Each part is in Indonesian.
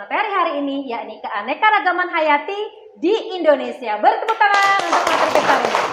Materi hari ini yakni keanekaragaman hayati di Indonesia. Beri tepuk tangan untuk materi kita hari ini.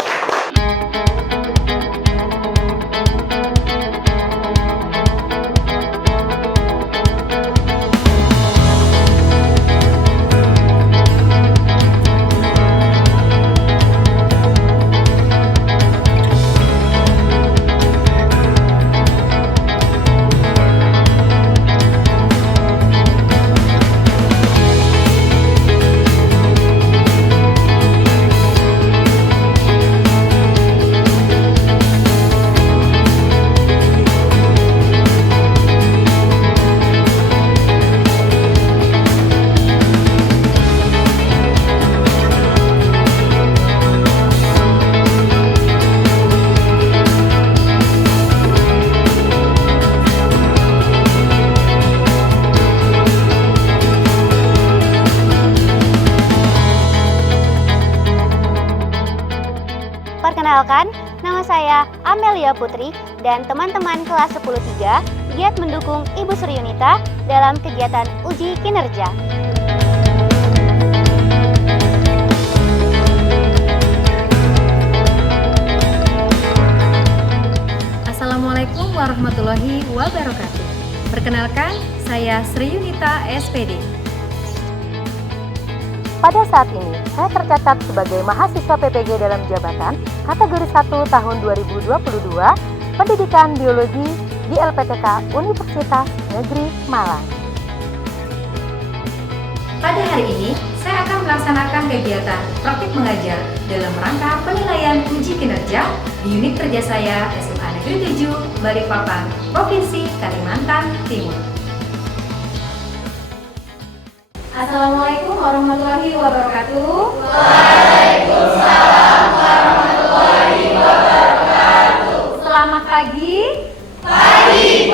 Perkenalkan, nama saya Amelia Putri dan teman-teman kelas 10-3 giat mendukung Ibu Sri Yunita dalam kegiatan uji kinerja. Assalamualaikum warahmatullahi wabarakatuh. Perkenalkan, saya Sri Yunita SPD. Pada saat ini, saya tercatat sebagai mahasiswa PPG dalam jabatan kategori 1 tahun 2022 Pendidikan Biologi di LPTK Universitas Negeri Malang. Pada hari ini, saya akan melaksanakan kegiatan praktik mengajar dalam rangka penilaian uji kinerja di unit kerja saya SMA Negeri 7 Balikpapan, Provinsi Kalimantan Timur. Assalamualaikum warahmatullahi wabarakatuh. Waalaikumsalam warahmatullahi wabarakatuh. Selamat pagi. Pagi,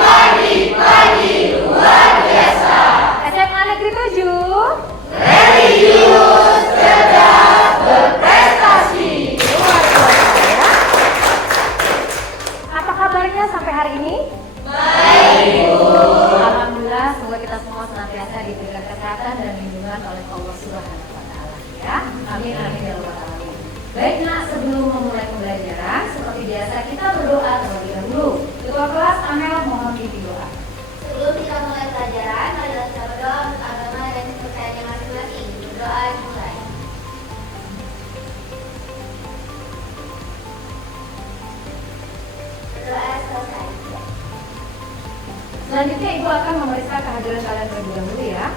luar biasa. SMA Negeri 7. Religius, cerdas, berprestasi. Luar biasa ya. Apa kabarnya sampai hari ini? Baik, Bu. Alhamdulillah, semoga kita semua senantiasa diberikan kesehatan dan lindungan oleh Allah Subhanahu wa Ta'ala ya. Amin amin ya rabbal alamin. Baik Nak, sebelum memulai pembelajaran seperti biasa kita berdoa terlebih dahulu. Ketua kelas Amel mohon pimpin doa. Sebelum kita mulai pelajaran, marilah kita berdoa untuk agama dan kepercayaannya masing-masing. Berdoa mulai. Berdoa selesai. Selanjutnya Ibu akan memeriksa kehadiran kalian terlebih dahulu ya.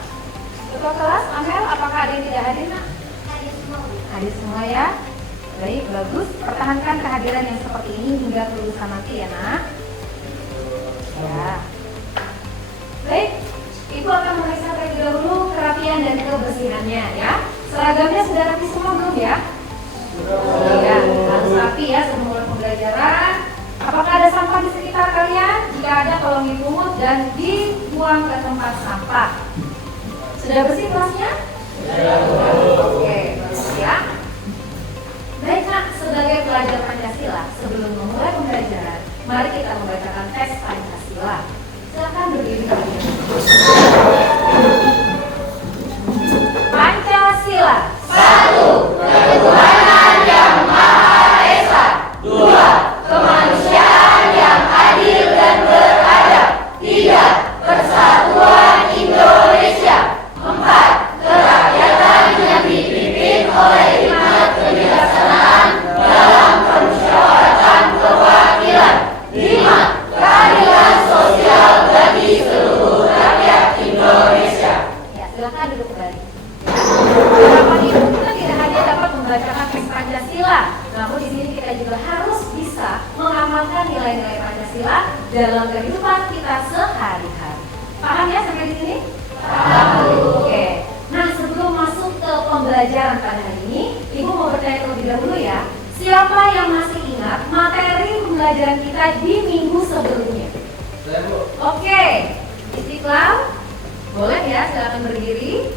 Ketua kelas Amel, apakah ada yang tidak hadir Nak? Hadir semua, Bu. Hadir semua ya. Baik, bagus. Pertahankan kehadiran yang seperti ini hingga kelulusan nanti ya Nak. Ya. Baik, Ibu akan memeriksa terlebih dahulu kerapian dan kebersihannya ya. Seragamnya sudah rapi semua belum ya? Ya, harus rapi ya sebelum mulai pembelajaran. Apakah ada sampah di sekitar kalian? Jika ada, tolong dipungut dan dibuang ke tempat sampah. Sudah bersih kelasnya? Oke, bagus ya. Baik Nak, sebagai pelajar Pancasila, sebelum memulai pembelajaran, mari kita membacakan teks Pancasila. Silakan berdiri. Pancasila. 1. Ketuhanan yang Maha Esa. 2. Kemanusiaan yang adil dan beradab. 3. Persatuan Indonesia. 4. Kerakyatan yang dipimpin oleh hikmat kebijaksanaan dalam permusyawaratan kewakilan. 5. Keadilan sosial bagi seluruh rakyat Indonesia. Ya, silakan duduk kembali. Harapan Ibu kita tidak hanya dapat membacakan teks Pancasila, namun di sini kita juga harus bisa mengamalkan nilai-nilai Pancasila dalam kehidupan kita sehari-hari. Paham ya sampai di sini? Paham. Oke. Nah, sebelum masuk ke pembelajaran pada hari ini, Ibu mau bertanya terlebih dahulu ya. Siapa yang masih ingat materi pembelajaran kita di minggu sebelumnya? Saya, Bu. Oke. Istiqlal, boleh ya, silakan berdiri.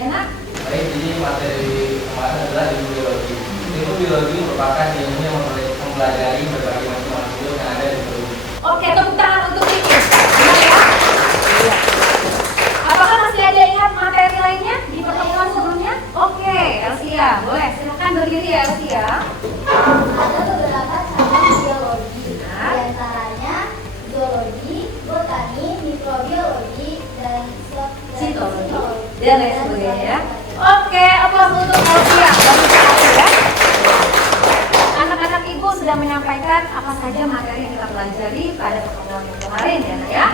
Ya Nak? Baik, ini materi kemarin adalah ilmu biologi. Ilmu biologi merupakan ilmu yang mempelajari berbagai macam makhluk yang ada di tubuh. Oke, tepuk tangan untuk ini. Benar ya? Iya. Apakah masih ada dan lain sebagainya ya. Oke, aplaus untuk Elvia. Bagus sekali ya. Anak-anak ibu sudah menyampaikan apa saja materi yang kita pelajari pada pertemuan yang kemarin ya nak ya.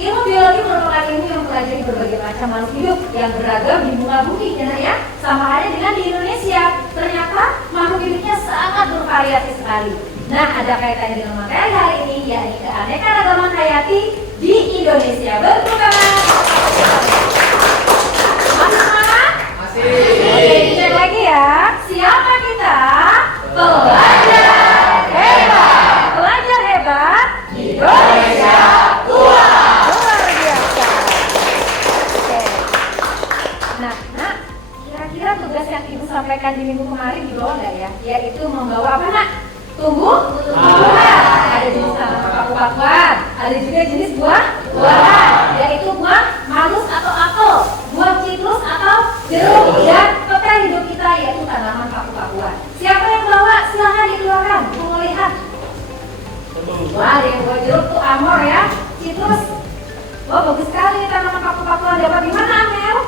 Ilmu biologi merupakan ilmu yang mempelajari berbagai macam makhluk hidup yang beragam di muka bumi ya nak ya. Sama halnya dengan di Indonesia, ternyata makhluk hidupnya sangat bervariasi sekali. Nah, ada kaitannya dengan materi hari ini, yakni keanekaragaman hayati di Indonesia. Betul kan? Masih semangat? Masih. Oke, cek lagi ya. Siapa kita? Pelajar hebat. Pelajar hebat Indonesia kuat. Luar biasa. Oke. Nah, kira-kira tugas yang ibu sampaikan di minggu kemarin dibawa nggak ya? Yaitu membawa apa nak? Tumbuhan. Ada jenis tanaman paku-pakuan, ada juga jenis buah-buahan, yaitu buah malus atau apel, buah citrus atau jeruk, dan petai hidup kita yaitu tanaman paku-pakuan. Siapa yang bawa? Silahkan dikeluarkan. Mau lihat? Wah, ada yang bawa jeruk tuh amor ya, citrus. Wah, bagus sekali tanaman paku-pakuan. Dapat di mana, Amel?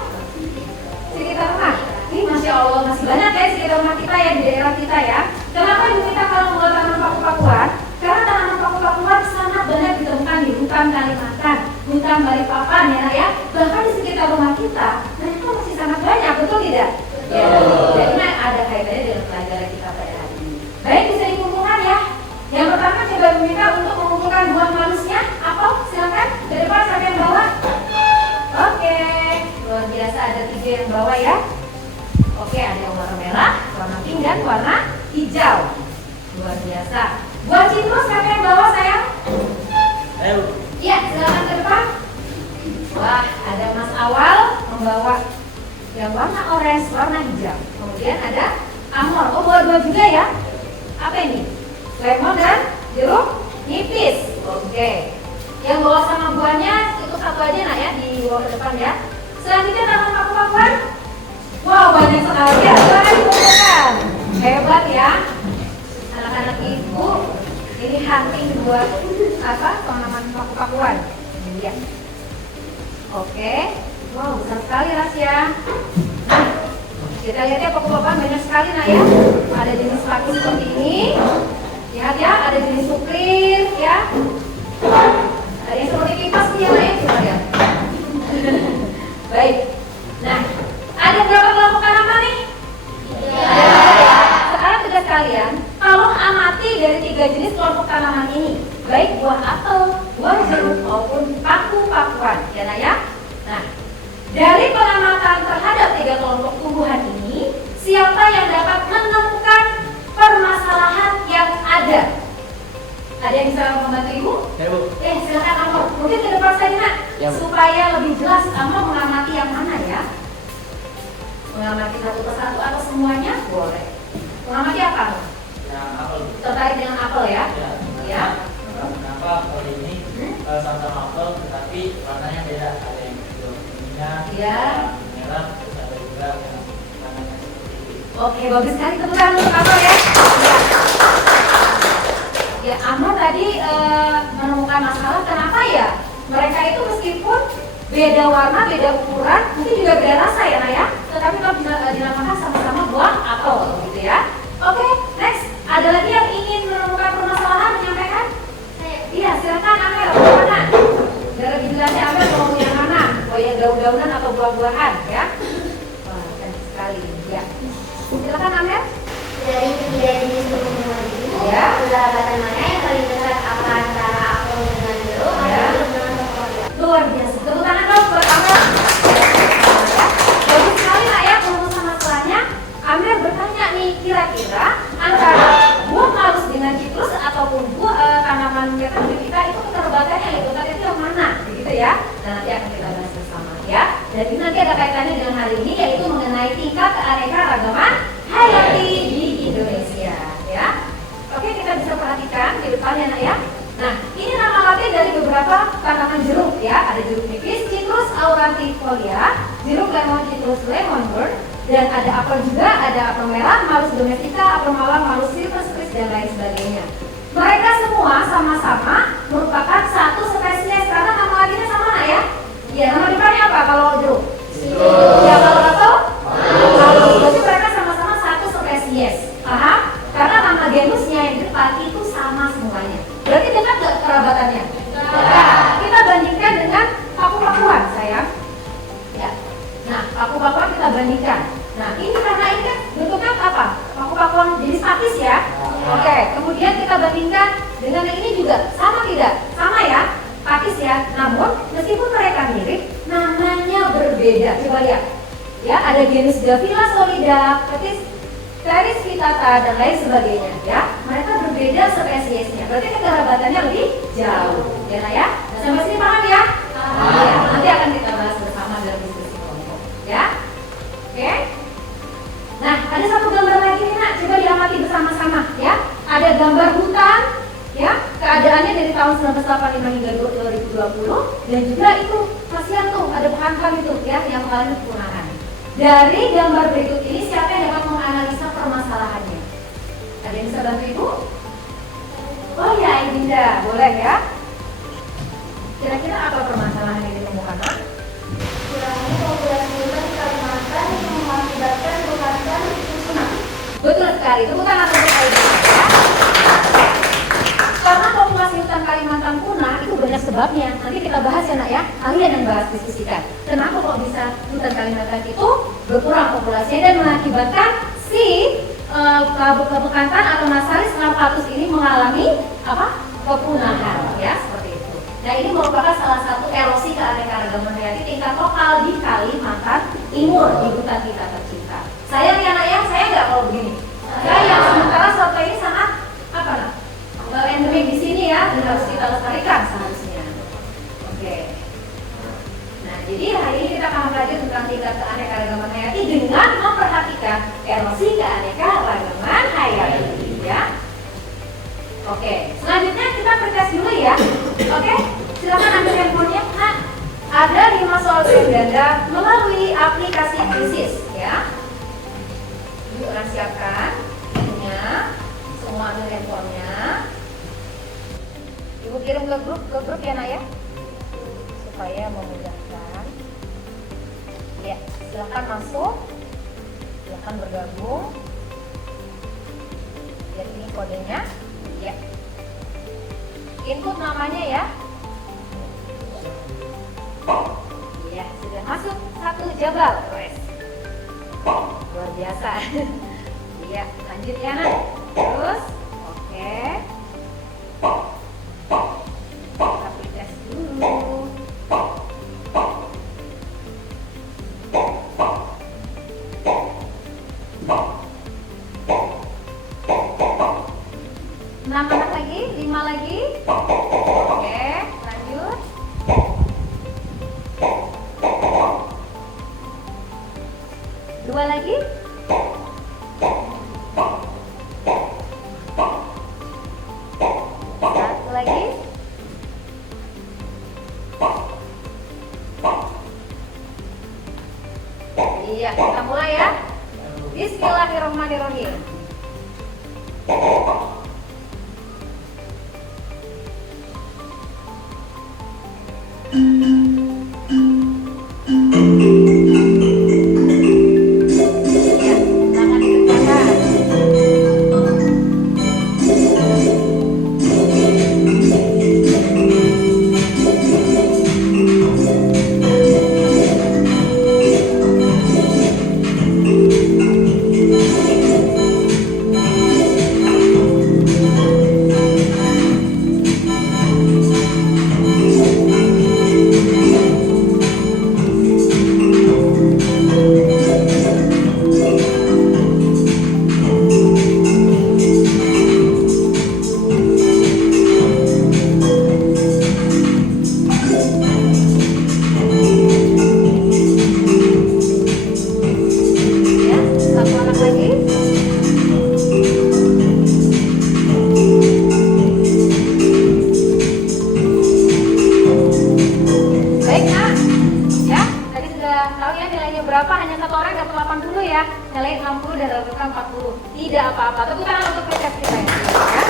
Sekitar rumah. Ini masya Allah masih banyak ya sekitar rumah kita ya, di daerah kita ya. Kenapa ibu kita kalau membuat tanaman paku-pakuan? Karena tanaman paku-pakuan sangat banyak ditemukan di hutan Kalimantan, hutan Balikpapan ya nak ya. Bahkan di sekitar rumah kita, ternyata masih sangat banyak, betul tidak? Ya. Jadi ada kaitannya dengan pelajaran kita pada hari ini. Baik, bisa dikumpulkan ya. Yang pertama coba meminta untuk mengumpulkan buah malusnya. Apa? Silakan ke depan sampai yang bawah. Oke, luar biasa, ada 3 yang bawa ya. Oke, ada yang warna merah, warna pink, dan warna hijau. Luar biasa. Buah citrus siapa yang bawa sayang? Ayo. Iya, silakan ke depan. Wah, ada Mas Awal membawa yang warna orange, warna hijau. Kemudian ada Amor. Oh, bawa 2 juga ya? Apa ini? Lemon dan jeruk nipis. Oke. Yang bawa sama buahnya itu 1 aja nak ya, dibawa ke depan ya. Selanjutnya tanaman paku-pakuan. Wow, banyak sekali ya, silakan dikumpulkan. Hebat ya. Anak-anak ibu ini hunting buat apa? Tanaman paku-pakuan. Iya. Oke. Wow, besar sekali Rasya. Nah, kita lihat ya paku-pakuan banyak sekali nak ya. Ada jenis paku seperti ini. Lihat ya, ada jenis sukrir ya. Ada yang seperti kipas nih ya nak ya, coba lihat. Baik. Nah, ada berapa kelompok tanaman nih? Sekarang tugas kalian, tolong amati dari 3 jenis kelompok tanaman ini, baik buah apel, buah jeruk maupun paku-pakuan, ya nak ya. Nah, dari pengamatan terhadap 3 kelompok tumbuhan ini, siapa yang dapat menemukan permasalahan yang ada? Ada yang bisa membantu ibu? Ya, Bu. Silakan Amor. Mungkin ke depan saja nak, Ya, Bu. supaya lebih jelas Amor mengamati yang mana ya. Mengamati satu persatu atau semuanya? Boleh. Mengamati apa? Yang apel. Terkait dengan apel ya? Ya. Kenapa apel ini sama-sama apel tetapi warnanya beda? Ada yang hijau kuningan, Ya. merah, terus ada juga yang warnanya seperti ini. Oke, bagus sekali, tepuk tangan untuk Amor ya. Ya, Amor tadi menemukan masalah kenapa ya? Mereka itu meskipun beda warna, beda ukuran, mungkin juga beda rasa ya, Naya. Tetapi kalau dinamakan sama-sama buah apel, gitu ya. Oke, next. Ada lagi yang ingin menemukan permasalahan, menyampaikan? Iya, silakan Amel. Mana? Biar lebih jelasnya Amel mau yang mana? Oh ya, daun-daunan atau buah-buahan, ya? Wah, cantik sekali. Ya. Silakan Amel. Dari 3 jenis tumbuhan ini, Ya. persahabatan mana yang paling dekat antara apel dengan jeruk Ya. atau jeruk dengan paku-pakuan? Luar biasa. Tepuk tangan dong buat Amel. Ya. Bagus sekali nak ya perumusan masalahnya. Amel bertanya nih, kira-kira antara buah malus dengan citrus ataupun buah tanaman kita itu keterbatannya itu tadi itu yang mana, begitu ya? Dan nanti akan kita bahas bersama ya. Dan ini nanti ada kaitannya dengan hari ini, yaitu mengenai tingkat keanekaragaman hayati di Indonesia ya. Oke, kita bisa perhatikan di depannya nak ya. Nah, ini nama latin dari beberapa tanaman jeruk ya. Ada jeruk nipis, Citrus aurantifolia, jeruk lemon, Citrus lemonburn, dan ada apel juga, ada apel merah, Malus domestica, apel malang, Malus silvestris, dan lain sebagainya. Mereka semua sama-sama merupakan satu spesies karena nama latinnya sama nak ya. Iya, nama depannya apa kalau jeruk? Citrus. bandingkan. Nah, ini karena ini kan bentuknya apa? Paku-pakuan jadi statis ya. Oke, kemudian kita bandingkan dengan yang ini juga sama tidak? Sama ya, statis ya. Namun meskipun mereka mirip, namanya berbeda. Coba lihat. Ya, ada genus Davila solida, Pteris vittata dan lain sebagainya. Ya, mereka berbeda spesiesnya. Berarti kekerabatannya lebih jauh. Ya, nah ya. Nah, sampai sini paham ya? Iya, nanti akan kita bahas bersama dalam diskusi kelompok. Ya, oke. Nah, ada satu gambar lagi nih nak, coba diamati bersama-sama ya. Ada gambar hutan, ya, keadaannya dari tahun 1985 hingga 2020, dan juga itu kasihan tuh, ada pohon itu ya yang mengalami kepunahan. Dari gambar berikut ini, siapa yang dapat menganalisa permasalahannya? Ada yang bisa bantu ibu? Oh ya, Ibinda, boleh ya. Kira-kira apa permasalahan yang ditemukan nak? Kurangnya populasi hutan di Kalimantan yang mengakibatkan kebakaran musnah. Betul sekali, temukan atau ya. Karena populasi hutan Kalimantan punah itu banyak sebabnya. Nanti kita bahas ya nak ya, kalian yang bahas diskusikan. Kenapa kok bisa hutan Kalimantan itu berkurang populasinya dan mengakibatkan si Bekantan atau Masalis Rapatus ini mengalami apa? Kepunahan ya, seperti itu. Nah, ini merupakan salah satu erosi keanekaragaman hayati tingkat lokal di Kalimantan Timur di hutan kita tercinta. Sayang ya nak ya, saya nggak kalau begini. Sayang, sementara satwa ini sangat apa nak? Endemik di sini ya, dan harus kita lestarikan seharusnya. Oke. Nah, jadi hari ini kita akan belajar tentang tingkat keanekaragaman hayati dengan memperhatikan erosi keanekaragaman hayati ya. Oke, selanjutnya kita bertes dulu ya. Oke, silakan ambil handphonenya. Nah, ada 5 soal ganda melalui aplikasi krisis ya. Yuk, orang siapkan punya, semua ambil handphonenya. Ibu kirim ke grup ya nak ya, supaya memudahkan. Ya, silakan masuk, silakan bergabung. Lihat ini kodenya. Ya, input namanya ya. Ya, sudah masuk 1 jabal. Wes, luar biasa. Iya, lanjut ya nak. Terus, oke. Kita tes dulu. Enam anak lagi, 5 lagi. Oke, lanjut. Dua lagi. Satu lagi. Iya, kita mulai ya. Bismillahirrahmanirrahim. berapa? Hanya satu orang dapat 80 ya. Nilai 60 dan rata-rata 40. Tidak apa-apa. Tepuk tangan untuk proses kita ya.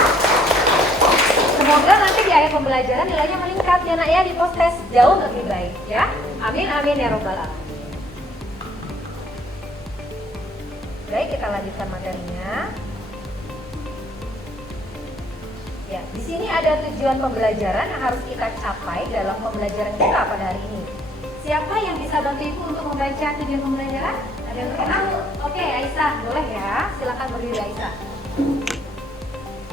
Semoga nanti di akhir pembelajaran nilainya meningkat ya nak ya, di post test jauh lebih baik ya. Amin amin ya robbal alamin. Baik, kita lanjutkan materinya. Ya, di sini ada tujuan pembelajaran yang harus kita capai dalam pembelajaran kita pada hari ini. Siapa yang bisa bantu Ibu untuk membaca tujuan pembelajaran? Ada yang berkenan? Oke, Aisyah, boleh ya. Silakan berdiri Aisyah.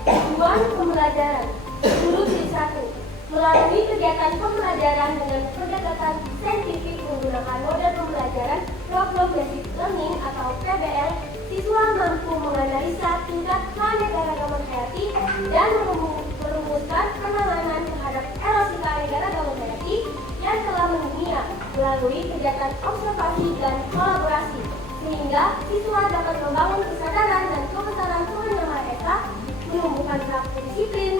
Tujuan pembelajaran. Guru jilid 1. Melalui kegiatan pembelajaran dengan pendekatan saintifik menggunakan model pembelajaran Problem Based Learning atau PBL, siswa mampu menganalisa tingkat keanekaragaman hayati dan merumuskan penanganan terhadap erosi keanekaragaman hayati yang telah mendunia melalui kegiatan observasi dan kolaborasi, sehingga siswa dapat membangun kesadaran dan kebesaran Tuhan Yang Maha Esa, menumbuhkan karakter disiplin,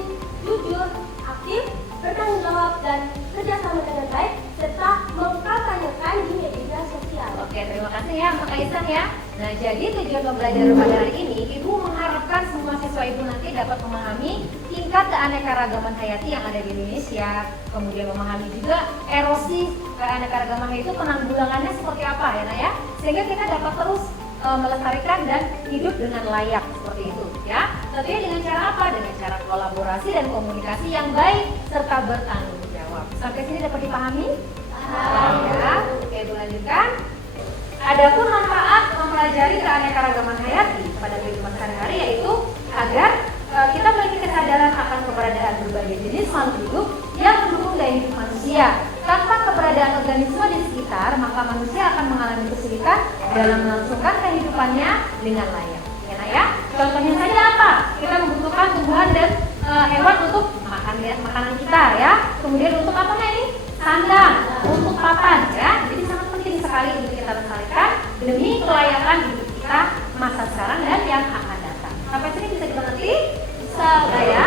jujur, aktif, bertanggung jawab dan kerjasama dengan baik, serta mengkampanyekan di media sosial. Oke, terima kasih ya untuk Aisyah ya. Nah, jadi tujuan pembelajaran pada hari ini, Ibu mengharapkan semua siswa Ibu nanti dapat memahami tingkat keanekaragaman hayati yang ada di Indonesia, kemudian memahami juga erosi keanekaragaman hayati itu penanggulangannya seperti apa ya, Nak ya, sehingga kita dapat terus melestarikan dan hidup dengan layak seperti itu ya. Tentunya dengan cara apa? Dengan cara kolaborasi dan komunikasi yang baik serta bertanggung jawab. Sampai sini dapat dipahami? Ya. Oke, Ibu lanjutkan. Adapun manfaat mempelajari keanekaragaman hayati pada kehidupan sehari-hari yaitu agar kita memiliki kesadaran akan keberadaan berbagai jenis makhluk hidup yang mendukung gaya hidup manusia. Tanpa keberadaan organisme di sekitar, maka manusia akan mengalami kesulitan dalam melangsungkan kehidupannya dengan layak. Ya, Nak ya. Contohnya saja apa? Kita membutuhkan tumbuhan dan hewan untuk makanan kita ya. Kemudian untuk apa ini? Sandang, untuk papan ya. Jadi sangat penting sekali untuk kita lestarikan demi kelayakan hidup kita masa sekarang dan yang akan datang. Sampai sini bisa dimengerti? Bisa ya.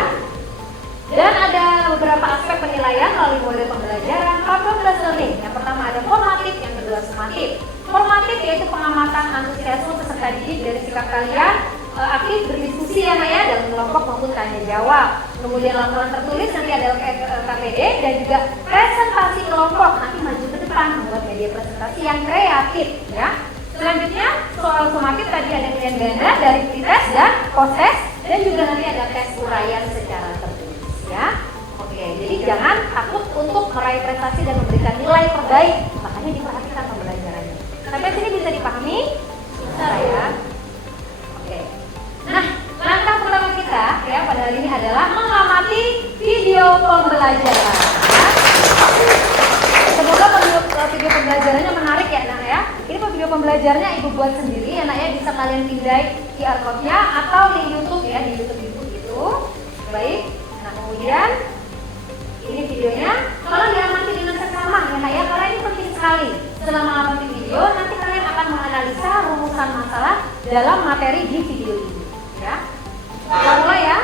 Dan ada beberapa aspek penilaian melalui model pembelajaran problem based learning. Yang pertama ada formatif, yang kedua sumatif. Formatif yaitu pengamatan antusiasme peserta didik dari sikap kalian aktif berdiskusi ya, Nak ya, dalam kelompok maupun tanya jawab. Kemudian laporan tertulis nanti ada KPD dan juga presentasi kelompok, nanti maju ke depan membuat media presentasi yang kreatif ya. Selanjutnya soal sumatif tadi ada pilihan ganda dari pretest dan post-test, dan juga nanti ada tes uraian secara tertulis ya. Oke, jadi jangan takut untuk meraih prestasi dan memberikan nilai terbaik, makanya diperhatikan pembelajarannya. Sampai sini bisa dipahami? Bisa ya. Oke. Nah, langkah pertama kita ya pada hari ini adalah mengamati video pembelajaran. Ya. Semoga video pembelajarannya menarik ya, Nak ya. Ini video pembelajarannya Ibu buat sendiri ya, Nak ya. Bisa kalian pindai QR code-nya atau di YouTube ya, di YouTube Ibu itu. Baik. Nah, kemudian ini videonya. Kalau diamati dengan seksama ya, Nak ya, karena ini penting sekali. Selama mengamati video, nanti kalian akan menganalisa rumusan masalah dalam materi di video ini. Ya. Kita mulai ya.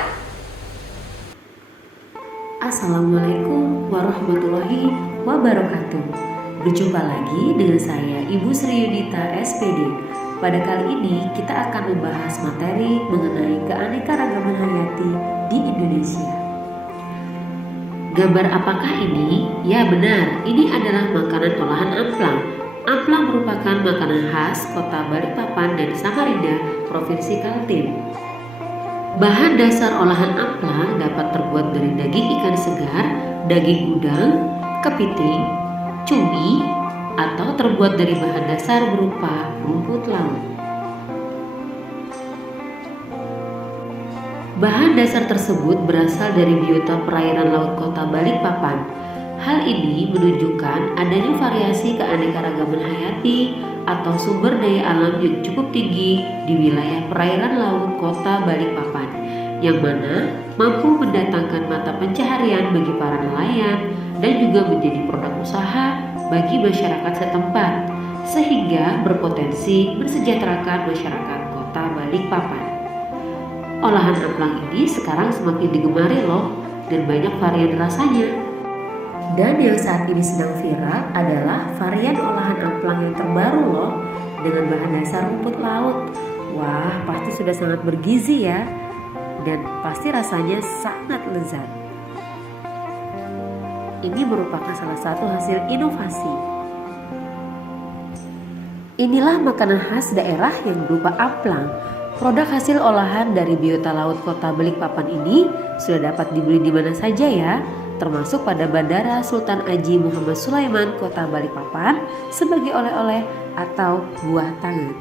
Assalamualaikum warahmatullahi wabarakatuh. Berjumpa lagi dengan saya Ibu Sri Yunita SPD. Pada kali ini kita akan membahas materi mengenai keanekaragaman hayati di Indonesia. Gambar apakah ini? Ya benar, ini adalah makanan olahan amplang. Amplang merupakan makanan khas kota Balikpapan dan Samarinda, Provinsi Kaltim. Bahan dasar olahan amplang dapat terbuat dari daging ikan segar, daging udang, kepiting, cumi, atau terbuat dari bahan dasar berupa rumput laut. Bahan dasar tersebut berasal dari biota perairan laut kota Balikpapan. Hal ini menunjukkan adanya variasi keanekaragaman hayati atau sumber daya alam yang cukup tinggi di wilayah perairan laut kota Balikpapan, yang mana mampu mendatangkan mata pencaharian bagi para nelayan dan juga menjadi produk usaha bagi masyarakat setempat, sehingga berpotensi mensejahterakan masyarakat kota Balikpapan. Olahan amplang ini sekarang semakin digemari loh, dan banyak varian rasanya. Dan yang saat ini sedang viral adalah varian olahan amplang yang terbaru loh, dengan bahan dasar rumput laut. Wah, pasti sudah sangat bergizi ya, dan pasti rasanya sangat lezat. Ini merupakan salah satu hasil inovasi. Inilah makanan khas daerah yang berupa amplang. Produk hasil olahan dari biota laut kota Balikpapan ini sudah dapat dibeli di mana saja ya. termasuk pada Bandara Sultan Haji Muhammad Sulaiman, Kota Balikpapan, sebagai oleh-oleh atau buah tangan.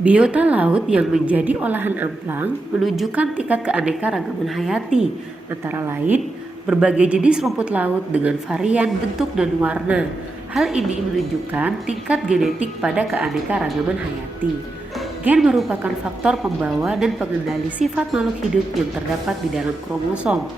Biota laut yang menjadi olahan amplang menunjukkan tingkat keanekaragaman hayati, antara lain berbagai jenis rumput laut dengan varian bentuk dan warna. Hal ini menunjukkan tingkat genetik pada keanekaragaman hayati. Gen merupakan faktor pembawa dan pengendali sifat makhluk hidup yang terdapat di dalam kromosom.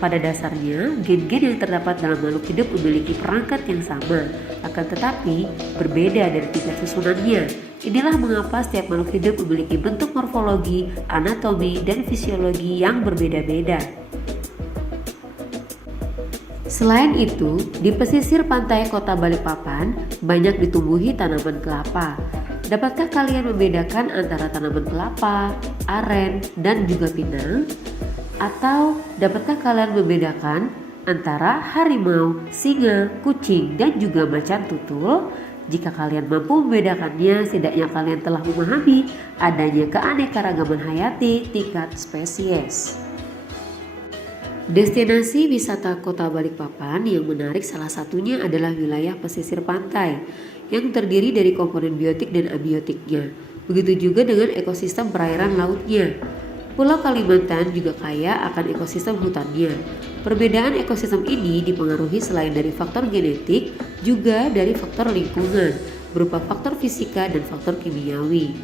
Pada dasarnya, gen-gen yang terdapat dalam makhluk hidup memiliki perangkat yang sama, akan tetapi berbeda dari tingkat susunannya. Inilah mengapa setiap makhluk hidup memiliki bentuk morfologi, anatomi, dan fisiologi yang berbeda-beda. Selain itu, di pesisir pantai Kota Balikpapan banyak ditumbuhi tanaman kelapa. Dapatkah kalian membedakan antara tanaman kelapa, aren, dan juga pinang? Atau dapatkah kalian membedakan antara harimau, singa, kucing, dan juga macan tutul? Jika kalian mampu membedakannya, setidaknya kalian telah memahami adanya keanekaragaman hayati tingkat spesies. Destinasi wisata Kota Balikpapan yang menarik salah satunya adalah wilayah pesisir pantai yang terdiri dari komponen biotik dan abiotiknya. Begitu juga dengan ekosistem perairan lautnya. Pulau Kalimantan juga kaya akan ekosistem hutannya. Perbedaan ekosistem ini dipengaruhi selain dari faktor genetik, juga dari faktor lingkungan, berupa faktor fisika dan faktor kimiawi.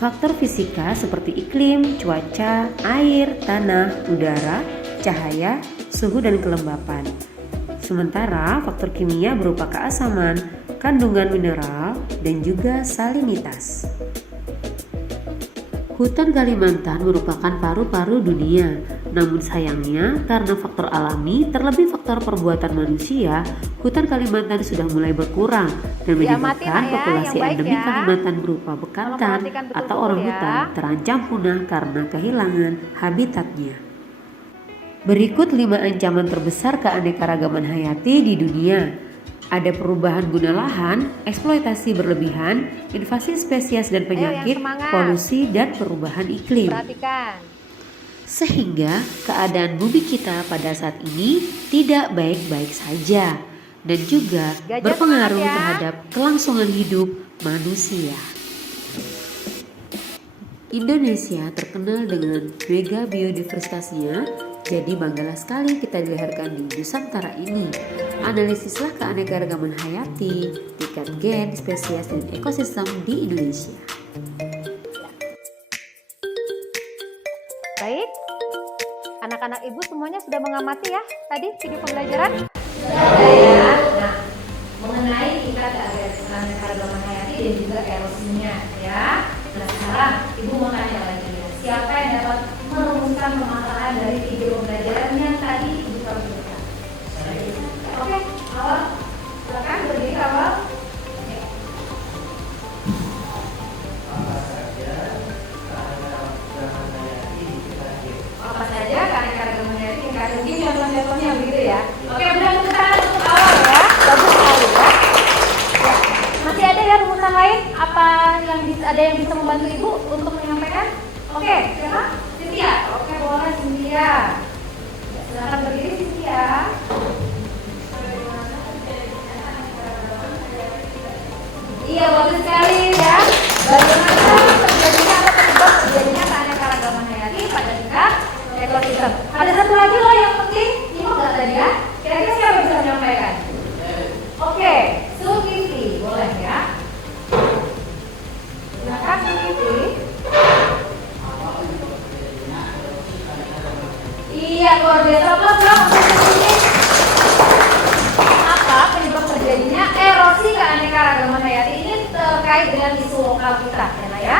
Faktor fisika seperti iklim, cuaca, air, tanah, udara, cahaya, suhu, dan kelembapan. Sementara faktor kimia berupa keasaman, kandungan mineral, dan juga salinitas. Hutan Kalimantan merupakan paru-paru dunia, namun sayangnya karena faktor alami terlebih faktor perbuatan manusia, hutan Kalimantan sudah mulai berkurang dan menyebabkan populasi endemik Kalimantan berupa bekantan atau orangutan terancam punah karena kehilangan habitatnya. Berikut 5 ancaman terbesar keanekaragaman hayati di dunia. Ada perubahan guna lahan, eksploitasi berlebihan, invasi spesies dan penyakit, polusi, dan perubahan iklim. Sehingga keadaan bumi kita pada saat ini tidak baik-baik saja dan juga berpengaruh terhadap kelangsungan hidup manusia. Indonesia terkenal dengan mega biodiversitasnya, jadi banggalah sekali kita dilahirkan di Nusantara ini. Analisislah keanekaragaman hayati, tingkat gen, spesies, dan ekosistem di Indonesia. Baik, anak-anak ibu semuanya sudah mengamati ya tadi video pembelajaran? Sudah ya. Nah, mengenai tingkat keanekaragaman hayati dan juga erosinya ya. Nah sekarang ibu mau tanya lagi ya, siapa yang dapat merumuskan permasalahan dari video pembelajaran yang tadi ibu tampilkan? Oke, awal, silakan berdiri awal. Apa saja keanekaragaman hayati tingkat mungkin contoh-contohnya begitu ya. Oke, beri tepuk tangan untuk awal ya. Bagus sekali ya. Masih ada ya rumusan lain? Apa yang ada yang bisa membantu ibu untuk menyampaikan? Oke, siapa? Cynthia. Oke, boleh Cynthia. Silakan berdiri Cynthia. Iya, bagus sekali ya. Bagaimana terjadinya atau penyebab terjadinya keanekaragaman hayati pada tingkat ekosistem? Ada satu lagi loh yang penting, ini enggak tadi ya. Kira-kira siapa bisa menyampaikan? Oke, Zulkifli, boleh ya. Silakan Zulkifli. Iya, luar biasa. Apa penyebab terjadinya erosi keanekaragaman hayati ini terkait dengan isu lokal kita, ya?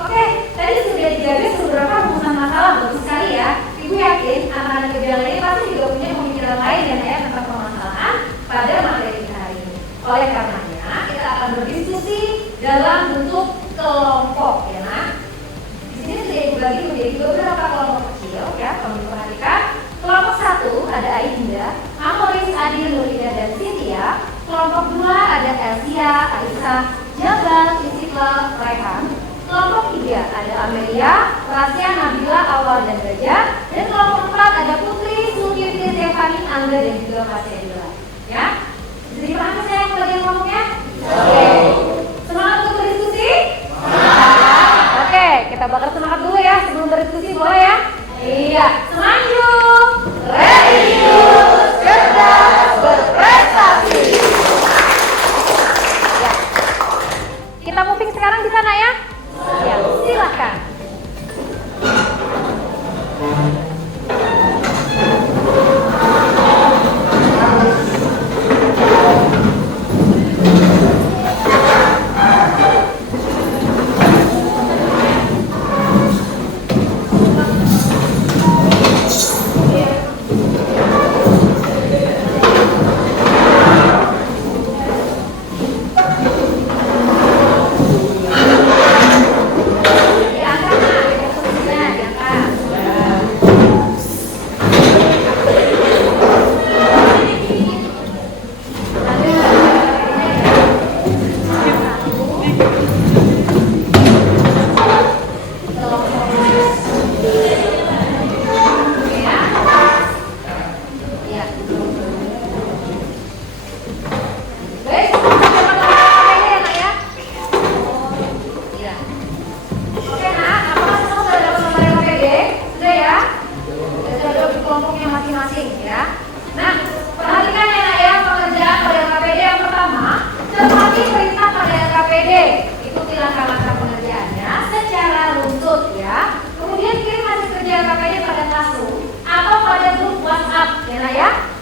Oke, tadi sudah digaris beberapa rumusan masalah, bagus sekali ya. Ibu yakin anak-anak ibu yang lain pasti juga punya pemikiran lain ya tentang permasalahan pada materi kita hari ini. Oleh karenanya, kita akan berdiskusi dalam bentuk kelompok, ya nak. Di sini sudah dibagi menjadi beberapa kelompok kecil, ya. Kalau diperhatikan, kelompok 1 ada Ainda, Amoris, Adil, Nurida, dan Cynthia. Kelompok 2 ada Elsia, Aisyah, Jabal, Istiqlal, Raihan. Kelompok 3 ada Amelia, Rasya, Nabila, Awal, dan Gajah. Dan kelompok 4 ada Putri, Zulkifli, Stefani, Angga, dan juga Fasedila. Ya, bisa dipahami saya yang bagian ngomongnya? Oke. Semangat untuk berdiskusi? Oke, kita bakar semangat dulu ya sebelum berdiskusi, boleh ya? Iya, semanjung, religius, cerdas, berprestasi. Ya. Kita moving sekarang di sana ya? Ya, silakan.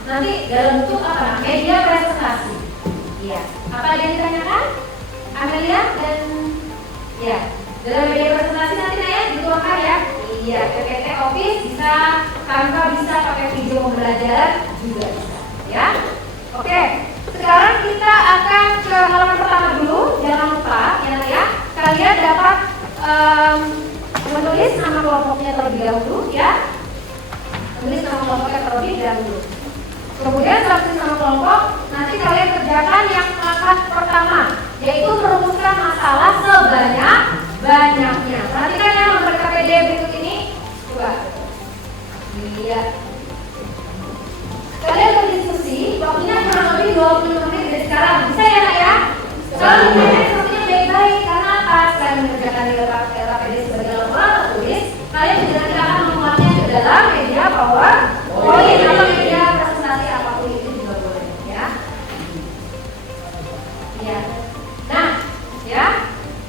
Nanti dalam bentuk apa? Media presentasi. Iya. Apa ada yang ditanyakan? Amelia dan ya dalam media presentasi nanti Naya dituangkan ya. Iya. PPT Office bisa, Canva bisa, pakai video pembelajaran juga bisa. Ya. Oke. Sekarang kita akan ke halaman pertama dulu. Jangan lupa ya. Kalian dapat menulis nama kelompoknya terlebih dahulu ya. Menulis nama kelompoknya terlebih dahulu. Kemudian setelah tulis nama kelompok, nanti kalian kerjakan yang langkah pertama, yaitu merumuskan masalah sebanyak-banyaknya. Perhatikan ya nomor KPD berikut ini. Coba. Iya. Kalian berdiskusi, waktunya kurang lebih 25 menit dari sekarang. Bisa ya Nak ya? Kalau dimenit sepertinya baik-baik, karena apa? Selain mengerjakan KPD sebagai laporan tertulis, kalian juga nanti akan memuatnya ke dalam media PowerPoint atau media presentasi apapun itu juga boleh ya. Ya. Nah, ya.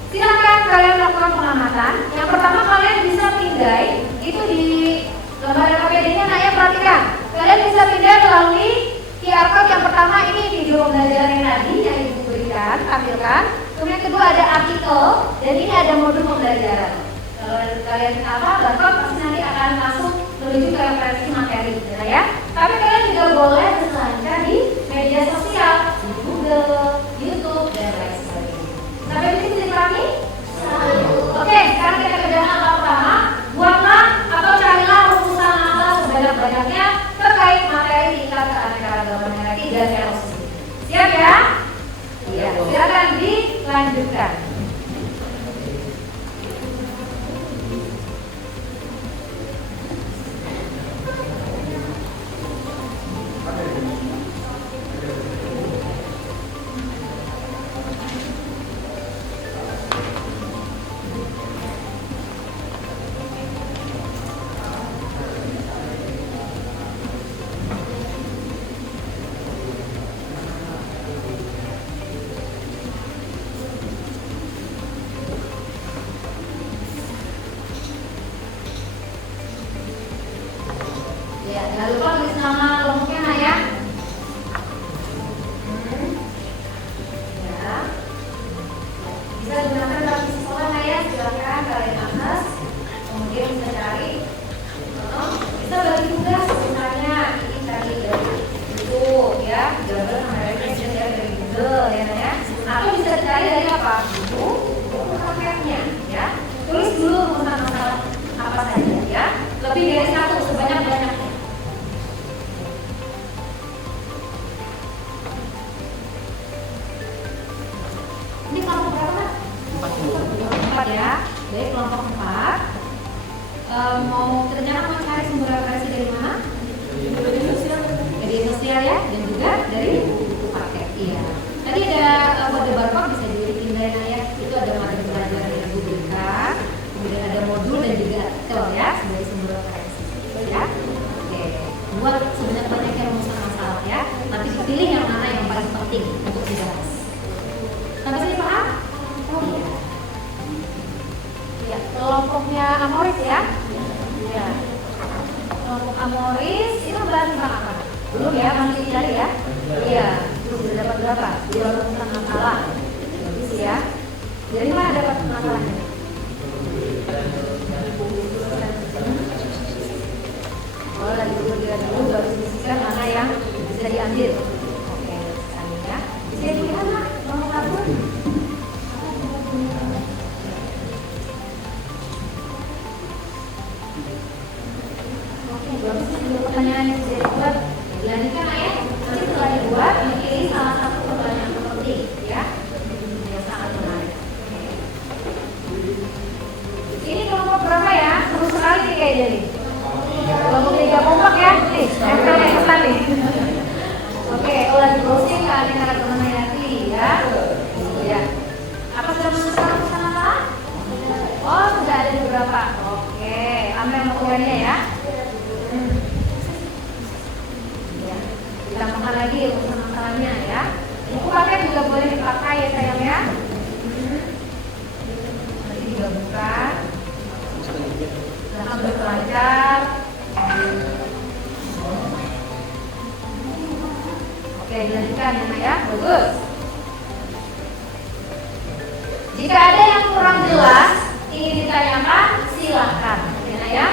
Silakan kalian melakukan pengamatan. Yang pertama kalian bisa pindai itu di lembar KPD-nya Naya perhatikan. Kalian bisa pindai melalui QR code. Yang pertama ini video pembelajaran yang tadi yang Ibu berikan, tampilkan. Kemudian kedua ada artikel dan ini ada modul pembelajaran. Kalau kalian barcode pasti nanti akan langsung menuju ke referensi materi ya. Tapi kalian juga boleh berselancar di media sosial, di Google, YouTube, dan lain sebagainya. Sampai di sini dipahami? Oke, sekarang kita ke dalam hal pertama. Buatlah atau carilah rumusan masalah sebanyak-banyaknya terkait materi tingkat keanekaragaman hayati dan erosi. Siap ya? Iya. Silakan dilanjutkan. Baik, kelompok 4. Ternyata mau cari sumber referensi dari mana? Dari sosial ya, dan juga dari buku paket. Iya. Tadi ada kode barcode bisa dipindahin ya. Itu ada materi pelajaran yang Ibu berikan. Kemudian ada modul dan juga artikel ya sebagai sumber referensi. Ya. Oke. Buat sebanyak-banyaknya rumusan masalah ya. Nanti pilih yang mana yang paling penting untuk dibahas. Sampai sini paham? Oh iya. Ya, kelompoknya Amoris ya. Ya. Kelompok Amoris itu bahas tentang apa? Belum ya, masih dicari ya. Iya. Terus sudah dapat berapa? 2 rumusan masalah. Bagus ya. Jadi mana dapat masalahnya? Oh, lagi dulu baru diskusikan mana yang bisa diambil. Oke, sekarang ya. Bisa dilihat lah, kelompok aku. Oke, bagus nih pertanyaan yang bisa dibuat. Dilanjutkan ya. Nanti setelah dibuat, pilih salah satu pertanyaan penting ya. Yang sangat menarik. Ini kelompok berapa ya? Seru sekali nih kayaknya nih. Kelompok 3 kompak ya. Nih, nempel yang kesan nih. Oke, ulah di browsing ke aneka-aneka hayati ya. Ya. Apa sudah menemukan rumusan apa? Oh, sudah ada beberapa. Oke, ambil materialnya ya. Ya. Ditambahkan lagi rumusan masalahnya ya. Buku paket juga boleh dipakai ya sayang ya. Nanti digabungkan. Silahkan berkelancar. Oke, dilanjutkan ya, bagus. Jika ada yang kurang jelas, ingin ditanyakan, silahkan ya.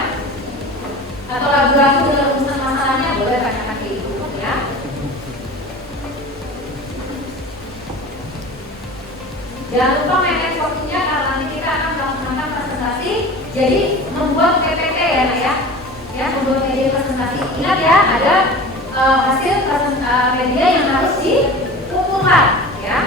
Atau ragu-ragu dengan rumusan masalahnya, boleh tanyakan ke ibu ya. Jangan lupa manage waktunya karena nanti kita akan melaksanakan presentasi. Jadi membuat PPT ya, Nak ya. Ya, membuat media presentasi. Ingat ya, ada hasil media yang harus dikumpulkan ya.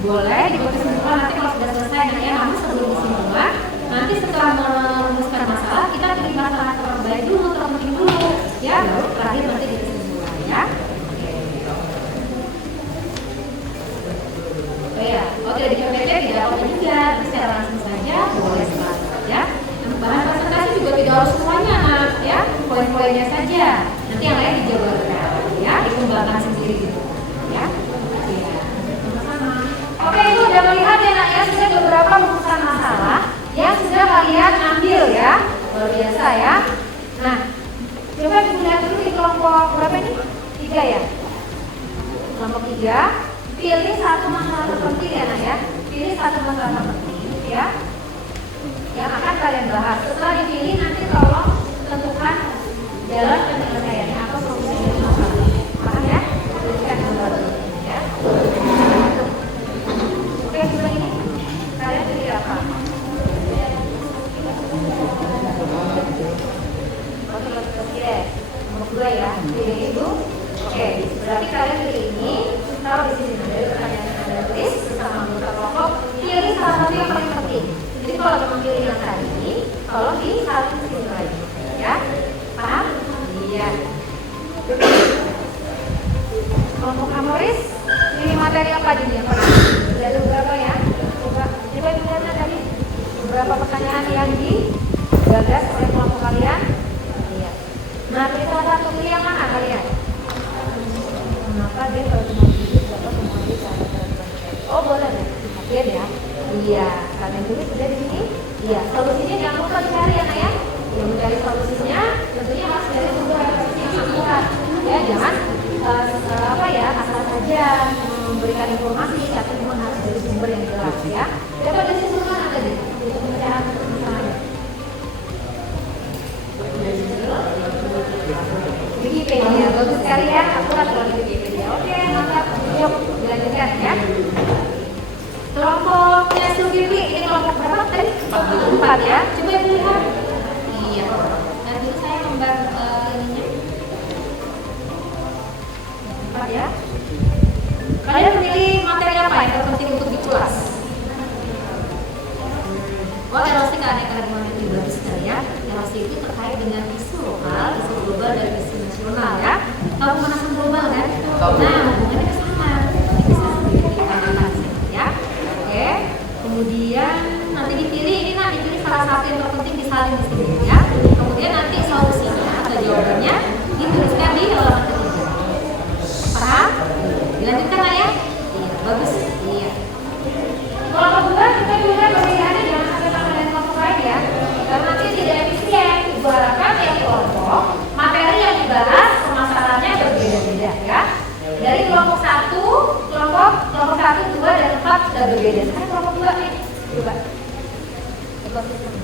Boleh dibuat Allah nanti kalau sudah selesai ya. Namun sebelum semua, nanti setelah merumuskan masalah kita pilih masalah terbaik dulu, terpenting dulu, ya. Baru terakhir nanti di kesimpulan, ya. Ya, oke di PPT tidak apa juga, secara langsung saja boleh sekali, ya. Bahan presentasi juga tidak harus semuanya, nak, ya. Poin-poinnya saja. Nanti yang lain dijabarkan, ya, dikembangkan sendiri, ya. Iya. Sama-sama. Oke, itu udah melihat ya, nak, ya, sudah beberapa rumusan masalah yang sudah kalian ambil, ya. Luar biasa, ya. Nah, coba dilihat dulu di kelompok berapa ini? 3 ya. Kelompok 3. Pilih satu masalah terpenting ya, nak, ya. Pilih satu masalah terpenting, ya, yang akan kalian bahas. Setelah dipilih nanti tolong tentukan jalan penyelesaiannya atau solusi dari masalah. Paham ya? Tuliskan gambar, ya. Oke, coba ini. Kalian pilih apa? Oke, nomor 2 ya. Pilih itu. Oke, berarti kalian pilih ini. Taruh di sini dari pertanyaan yang ada tulis bersama anggota kelompok. Pilih salah satu yang paling penting. Jadi kalau memilih yang tadi, tolong disalin ke sini lagi, ya. Paham? Iya. Kelompok Amoris, pilih materi apa aja nih yang paling penting? Ada beberapa ya. Coba dilihat tadi beberapa pertanyaan yang digagas oleh kelompok kalian. Iya. Nah, pilih salah satu, pilih yang mana kalian? Kenapa dia kalau cuma tulis dapat semua bisa? Oh boleh deh, oke ya. Iya, kalian tulis sudah di sini. Iya, solusinya jangan lupa dicari ya, nak, ya. Ya, mencari solusinya tentunya harus dari sumber referensi yang akurat. Ya, jangan apa ya, asal saja memberikan informasi, tapi memang harus dari sumber yang jelas, ya. Dapat dari sumber mana tadi? Untuk pemecahan permasalahan. Wikipedia, bagus sekali ya, akurat kalau di Wikipedia. Oke, mantap. Yuk, dilanjutkan ya. Kelompoknya Sulfitri, ini kelompok berapa tadi? 4 ya. Coba lihat. Iya. Nah, dulu saya gambar ininya. 4 ya. Kalian memilih materi apa yang terpenting untuk dikulas? Oh, erosi keanekaragaman itu bagus sekali ya. Erosi itu terkait dengan isu lokal, isu global, dan isu nasional ya. Tahu pemanasan global kan? Nah, hubungannya sama. Bisa sendiri analisis ya. Oke. Kemudian nanti dipilih ini, nah dipilih salah satu yang terpenting disalin di sini ya. Kemudian nanti solusinya atau jawabannya dituliskan di halaman ketiga. Paham? Dilanjutkan lah ya. Iya, bagus. Iya. Kalau kedua kita juga pemilihannya jangan sampai sama dengan kelompok lain ya, karena nanti tidak efisien. Ibu harapkan yang kelompok materi yang dibahas permasalahannya berbeda-beda ya. Dari kelompok 1, kelompok 1, 2 dan 4 sudah berbeda. Sekarang kelompok 2 nih, coba. Ekosistem.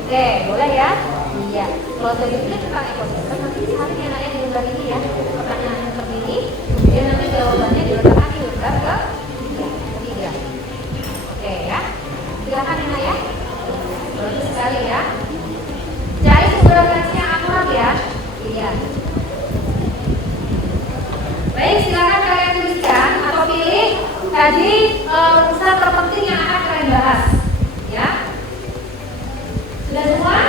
Oke, boleh ya? Iya. Kalau tadi itu tentang ekosistem, nanti disalin ya, nak, ya, di lembar ini ya. Pertanyaan yang terpilih, kemudian nanti jawabannya diletakkan di lembar ketiga. Oke ya, silakan ya, nak, ya. Bagus sekali ya. Cari sumber referensi yang akurat ya. Iya. Baik, silakan kalian tuliskan atau pilih tadi rumusan terpenting yang akan kalian bahas. Ya. Sudah semua?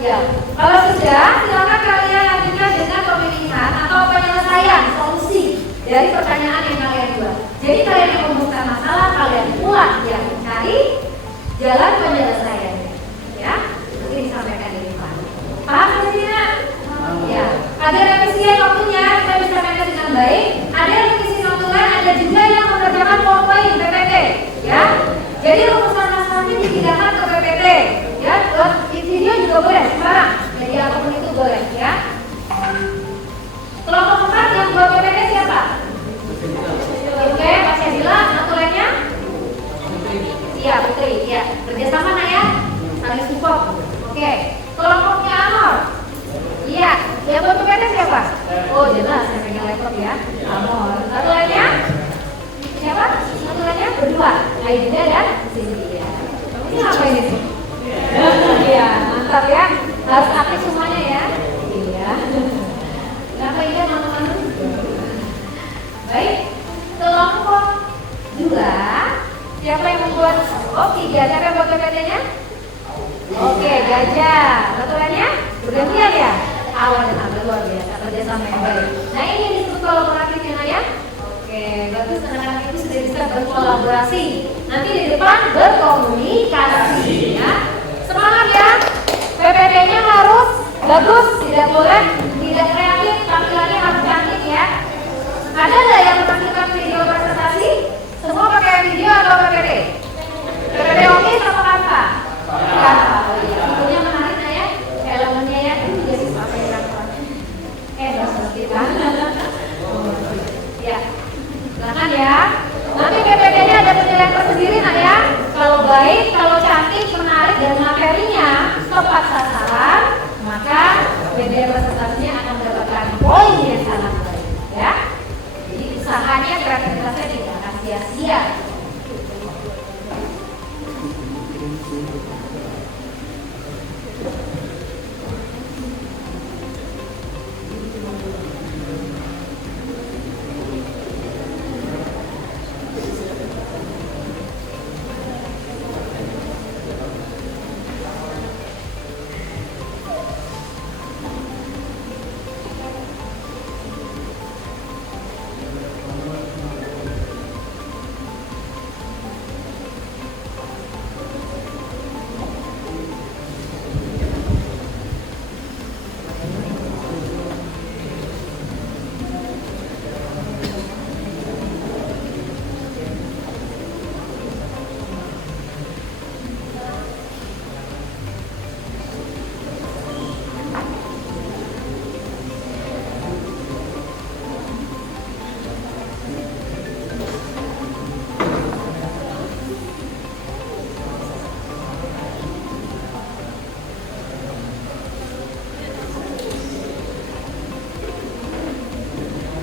Ya. Kalau sudah, silakan kalian lanjutkan dengan pemilihan atau penyelesaian solusi dari pertanyaan yang kalian buat. Jadi kalian yang merumuskan masalah, kalian pula yang mencari jalan penyelesaiannya. Ya, nanti disampaikan di depan. Paham maksudnya? Ya. Ada revisian waktunya, kita bisa sampaikan dengan baik. Ada revisi notulen, ada juga yang mengerjakan PowerPoint PPT. Ya. Jadi rumusan masalahnya dipindahkan ke PPT. Ya, buat video juga boleh, sembarang. Jadi apapun itu boleh. Ya. Kelompok 4 yang buat PPT siapa? Oke, Pak Syadila, notulennya? Iya, Putri. Iya, kerjasama, nak, ya. Saling support. Oke. Kelompoknya Amor. Iya, yang buat PPT siapa? Oh, jelas, saya pegang laptop ya. Amor. Notulennya? Siapa? Notulennya berdua. Aida dan Cynthia. Ini apa ini sih? Iya, mantap ya. Harus aktif semuanya ya. Iya. Kenapa iya teman-teman? Baik. Kelompok 2 buat, oh 3, siapa yang buat PPT-nya? Oke, Gajah. Betulannya? Bergantian ya? Awal dan Abel luar biasa, kerjasama yang baik. Nah ini yang disebut kolaboratifnya ya. Oke, bagus, anak-anak itu sudah bisa berkolaborasi. Nanti di depan berkomunikasi ya. Semangat ya. PPT-nya harus bagus, tidak boleh tidak kreatif, tampilannya harus cantik ya. Ada nggak yang menampilkan video presentasi? Semua pakai video atau PPT? PPT oke sama kanva? Kanva, oh iya. Videonya menarik nah ya, elemennya ya, itu juga bisa pakai kanva. Bahasa kita. Ya, silakan ya. Nanti PPT-nya ada penilaian tersendiri nak ya. Kalau baik, kalau cantik, menarik dan materinya tepat sasaran, maka video presentasinya akan mendapatkan poin yang sangat baik ya. Jadi usahanya, kreativitasnya tidak akan sia-sia.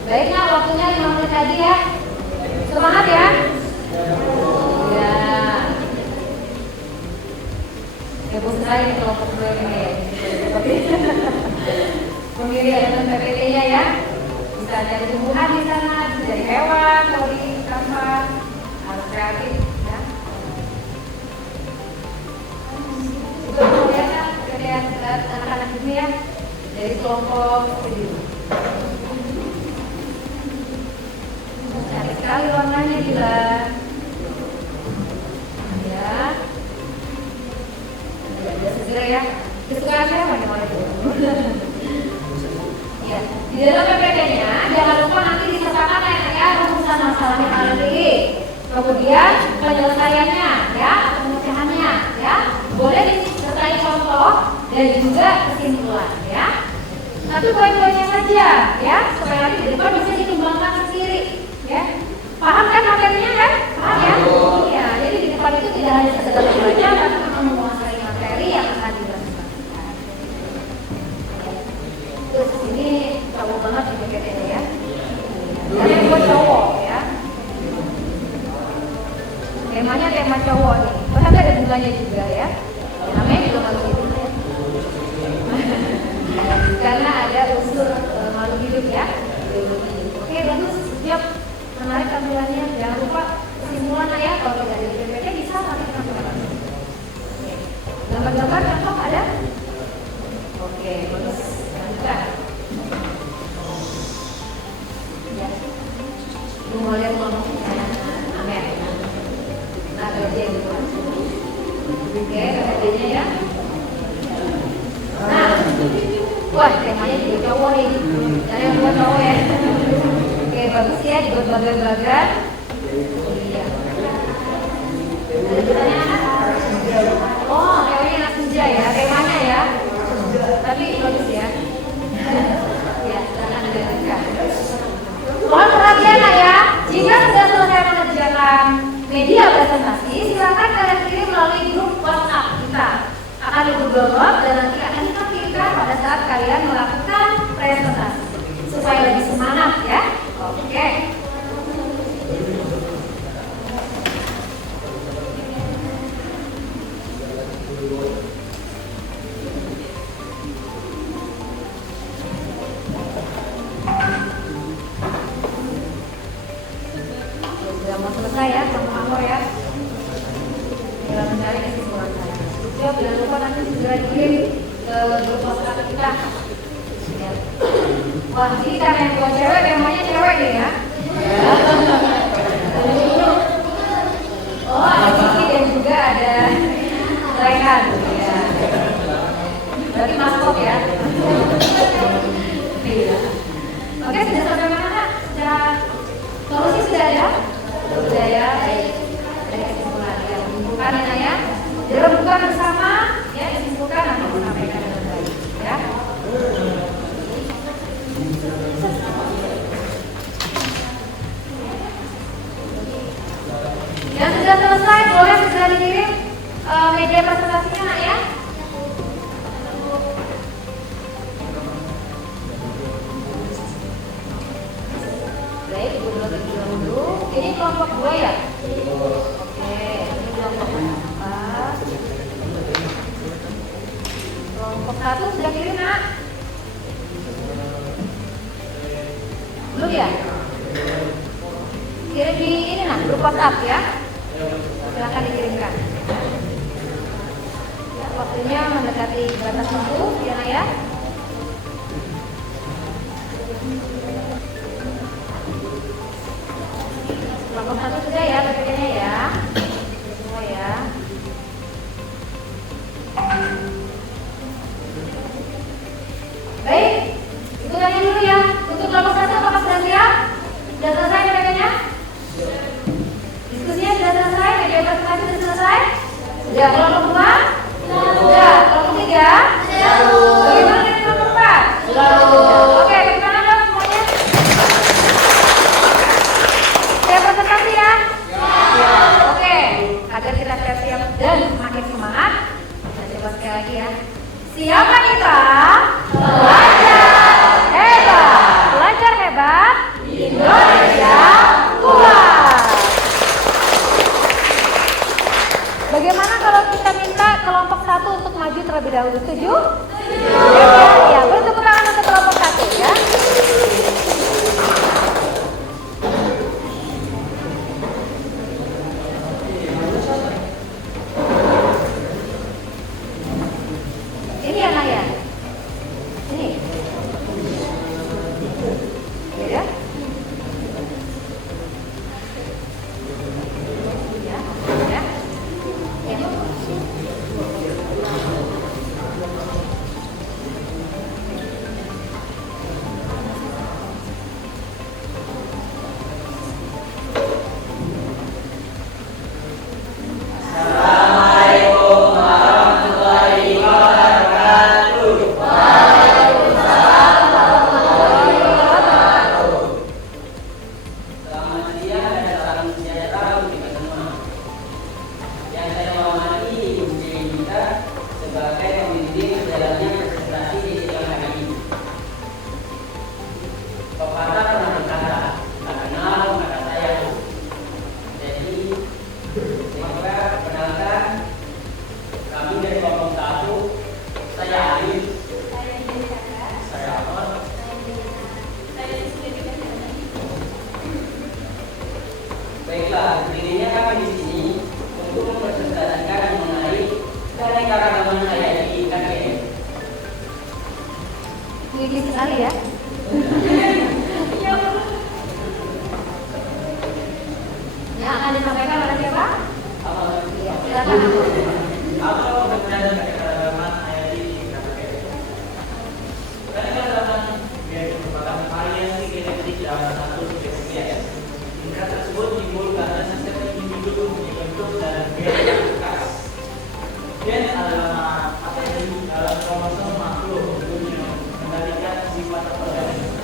Baiklah, waktunya 5 menit lagi ya. Semangat ya. Ya. Ya bosan lagi kelompok gue ini ya. Memilih elemen PPT-nya ya. Bisa dari tumbuhan di sana, bisa dari hewan, kalau di kanvas. Harus kreatif ya. Juga biasa lihat anak-anak ini ya. Dari kelompok video. Cantik sekali warnanya juga. Ya. Tidak segera ya. Kesukaan saya mana itu. Ya. Di dalam PPT-nya jangan lupa nanti disertakan ya rumusan masalahnya nanti. Kemudian penyelesaiannya ya, atau pemecahannya ya. Boleh disertai contoh dan juga kesimpulan ya. Tapi poin-poinnya saja ya, supaya nanti di depan bisa dikembangkan sendiri. Ya, paham kan materinya kan? Paham ya? Iya, jadi di depan itu tidak hanya sekedar membaca, tapi memang menguasai materi yang akan dipresentasikan. Terus ini cowok banget di PPT ya. Karena buat cowok ya. Temanya tema cowok nih. Bahkan ada bunganya juga ya. Namanya juga malu hidup ya. Karena ada unsur malu hidup ya. Oke, bagus. Siap. Menarik tampilannya, jangan lupa kesimpulan ya, kalau tidak ada di PPT bisa nanti tampilan. Gambar-gambar contoh ada? Oke, bagus. Lanjutkan. Ya. Lu mau lihat ngomong Amer. Nah, kalau dia gitu. Oke, PPT-nya ya. Nah, wah temanya juga cowok nih. Dari yang buat cowok ya. Oke, bagus ya, dibuat bagan-bagan. Iya. Ada pertanyaan? Oh, teorinya anak senja ya, temanya ya. Tapi bagus ya. Ya, silakan dilanjutkan. Mohon perhatian ya. Jika sudah selesai mengerjakan media presentasi, silakan kalian kirim melalui grup WhatsApp kita. Akan ibu download dan nanti akan kita kirimkan pada saat kalian melakukan presentasi supaya lebih semangat ya. Oke. Sudah mau selesai ya, sama Amor ya. tinggal mencari kesimpulan saya. Siap, jangan lupa nanti segera dikirim ke grup WhatsApp kita. Ya. Wah, jadi karena yang buat cewek, temanya cewek deh ya. Oh, ada Kiki dan juga ada Raihan. Ya. Berarti maskot ya. Iya. Oke, sudah sampai mana Kak? Sudah solusi sudah ada? Sudah ya. Baik. Dari kesimpulan ya, menyimpulkan ya. Dirembukan bersama, ya disimpulkan nanti disampaikan dengan baik. Ya. Yang sudah selesai boleh segera dikirim media presentasinya Nak ya. Baik, Ibu dulu. Ini kelompok 2 ya? Oke, ini kelompok 4. Kelompok 1 sudah kirim Nak? Belum ya? Kirim di ini Nak, grup WhatsApp ya. Silakan dikirimkan. Ya, waktunya mendekati batas waktu ya Nak ya. Kelompok 1 sudah ya PPT-nya ya. Semua ya. Baik, itu tanya dulu ya. Untuk kelompok 1 apakah sudah siap? Sudah selesai PPT-nya? Diskusinya sudah selesai? Media presentasi sudah selesai? Sudah. Kelompok 2? Sudah. Kelompok 3? Bagaimana dengan kelompok 4? Oke, bagaimana dong semuanya? Saya presentasi ya? Oke, agar kita siap-siap dan semakin semangat, kita coba sekali lagi ya. Siap wanita? Pelajar hebat. Pelajar hebat. Indonesia kuat. Bagaimana kalau kita minta kelompok 1 untuk maju terlebih dahulu? Setuju? Ya, beri tepuk tangan untuk kelompok 1 ya. Ini ya Naya? Ini? Ya? Ya? Ya? Selamat siang dan salam sejahtera untuk kita semua. Yang saya hormati Ibu Yunita sebagai pembimbing berjalannya presentasi di sidang hari ini. Pepatah pernah berkata, tak kenal maka sayang. Jadi, semoga perkenalkan kami dari kelompok 1. Saya Alif. Saya Amor. Baiklah, berdirinya kami di sini untuk mempresentasikan mengenai keanekaragaman hayati KKN. Tinggi sekali ya. Yang akan disampaikan oleh siapa? Iya, silakan. Apa perbedaan keanekaragaman hayati KKN? Keanekaragaman merupakan variasi genetik dalam satu spesies. Tingkat tersebut timbul karena setiap individu mempunyai bentuk dan gen yang khas. Gen adalah ATG dalam kromosom makhluk untuk mengendalikan sifat organisme.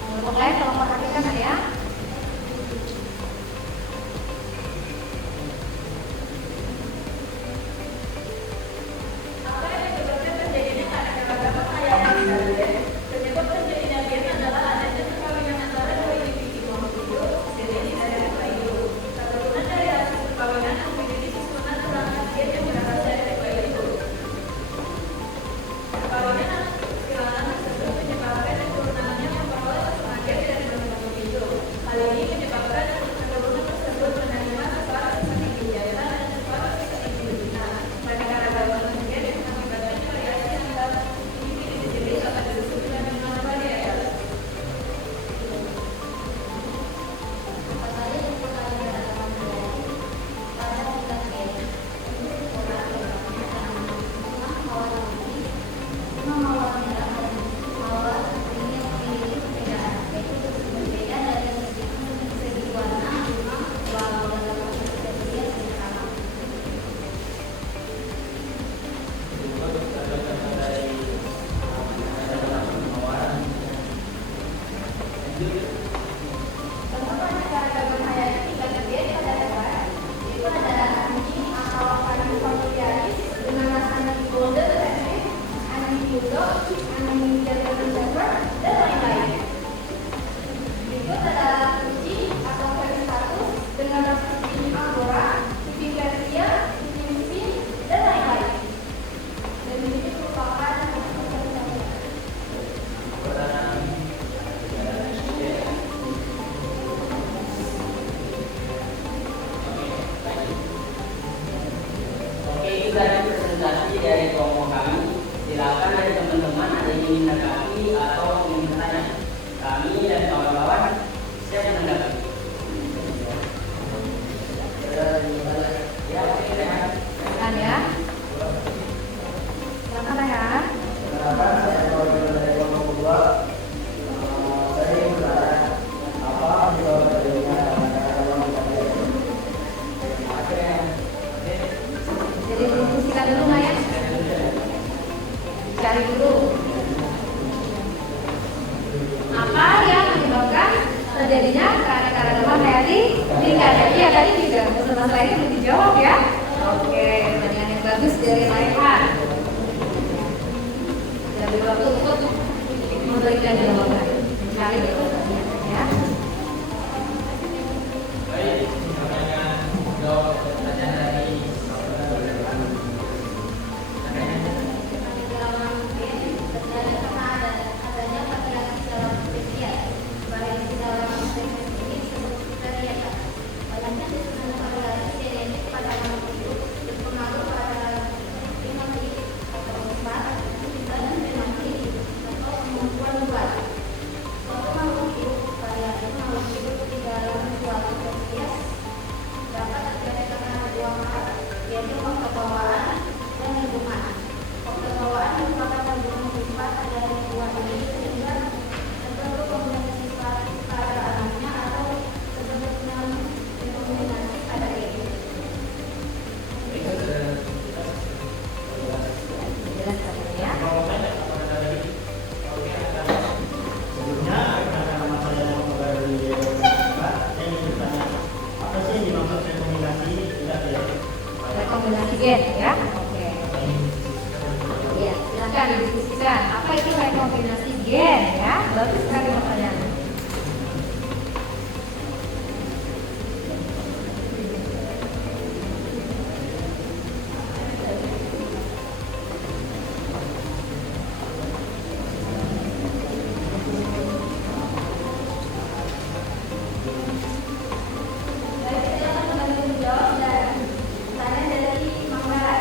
Kelompok lain tolong perhatikan ya. Apa yang menyebabkan terjadinya keanekaragaman hayati? Penyebab terjadinya gen adalah adanya perkawinan antara dua individu hidup sejenis dari dua hidup. Keturunan dari hasil perkawinan memiliki susunan perangkat gen yang berasal dari dua hidup. Perkawinan anak tersebut menyebabkan keturunannya memperoleh pasangan gen dari masing-masing hidup. Bentuk keanekaragaman hayati tingkat terbiak pada hewan itu adalah anjing atau anjing familiaris dengan rasanya golden retriever, anjing bulldog, anjing German shepherd, dan lain-lain. Berikut adalah kucing atau Persisatus dengan ras kucing Angora, kucing Persia, kucing Spin, dan lain-lain. Dan ini merupakan Oke, itu dari presentasi dari kelompok kami. Silakan dari teman-teman ada yang ingin menanggapi atau ingin bertanya. Kami dan kawan-kawan siap menanggapi. Ya, oke, Rehan. silakan ya. Silakan Rehan. Jadi diskusikan dulu nggak ya? Cari dulu. Apa yang menyebabkan terjadinya keanekaragaman hayati di KDI ya tadi juga peserta lainnya belum dijawab ya? Oke, pertanyaan yang bagus dari Rehan. Jadi waktu untuk memberikan jawaban. Cari dulu ya. Baik, pertanyaan jawab pertanyaan dari yaitu faktor bawaan dan lingkungan. Faktor bawaan merupakan pembunuh sifat pada lingkungan ini sehingga terbentuk kombinasi sifat pada anaknya atau terbentuk kombinasi pada ini. Jelas katanya ya? Sebelumnya karena nama saya dari saya ingin bertanya apa sih yang dimaksud rekomendasi tidak ya? Rekomendasi gen ya? Oke. Ya, silakan didiskusikan. Apa itu rekombinasi gen ya? Bagus sekali pertanyaannya. Baik, silakan kembali menjawab dan pertanyaan dari Mang Rara.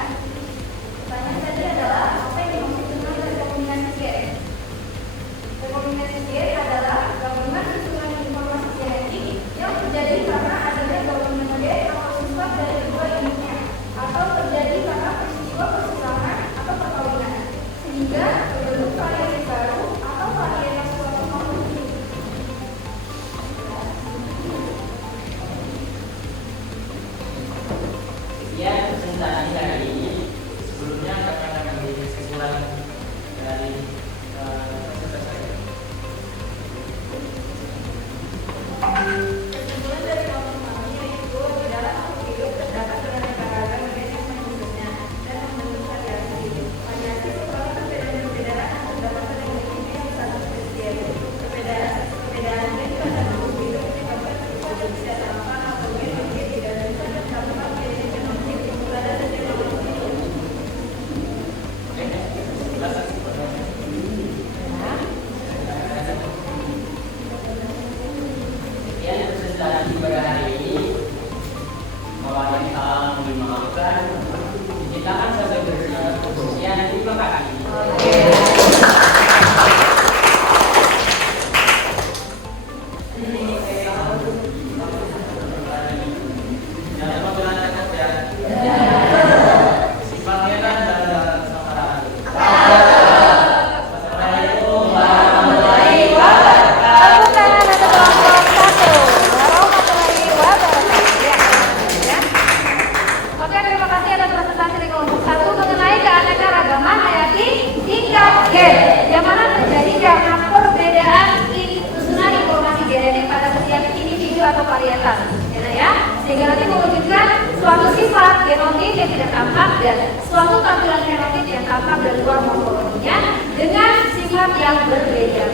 atau varietas, ya, sehingga nanti mewujudkan suatu sifat genotip yang tidak tampak dan suatu tampilan fenotip yang tampak dari luar morfologinya dengan sifat yang berbeda.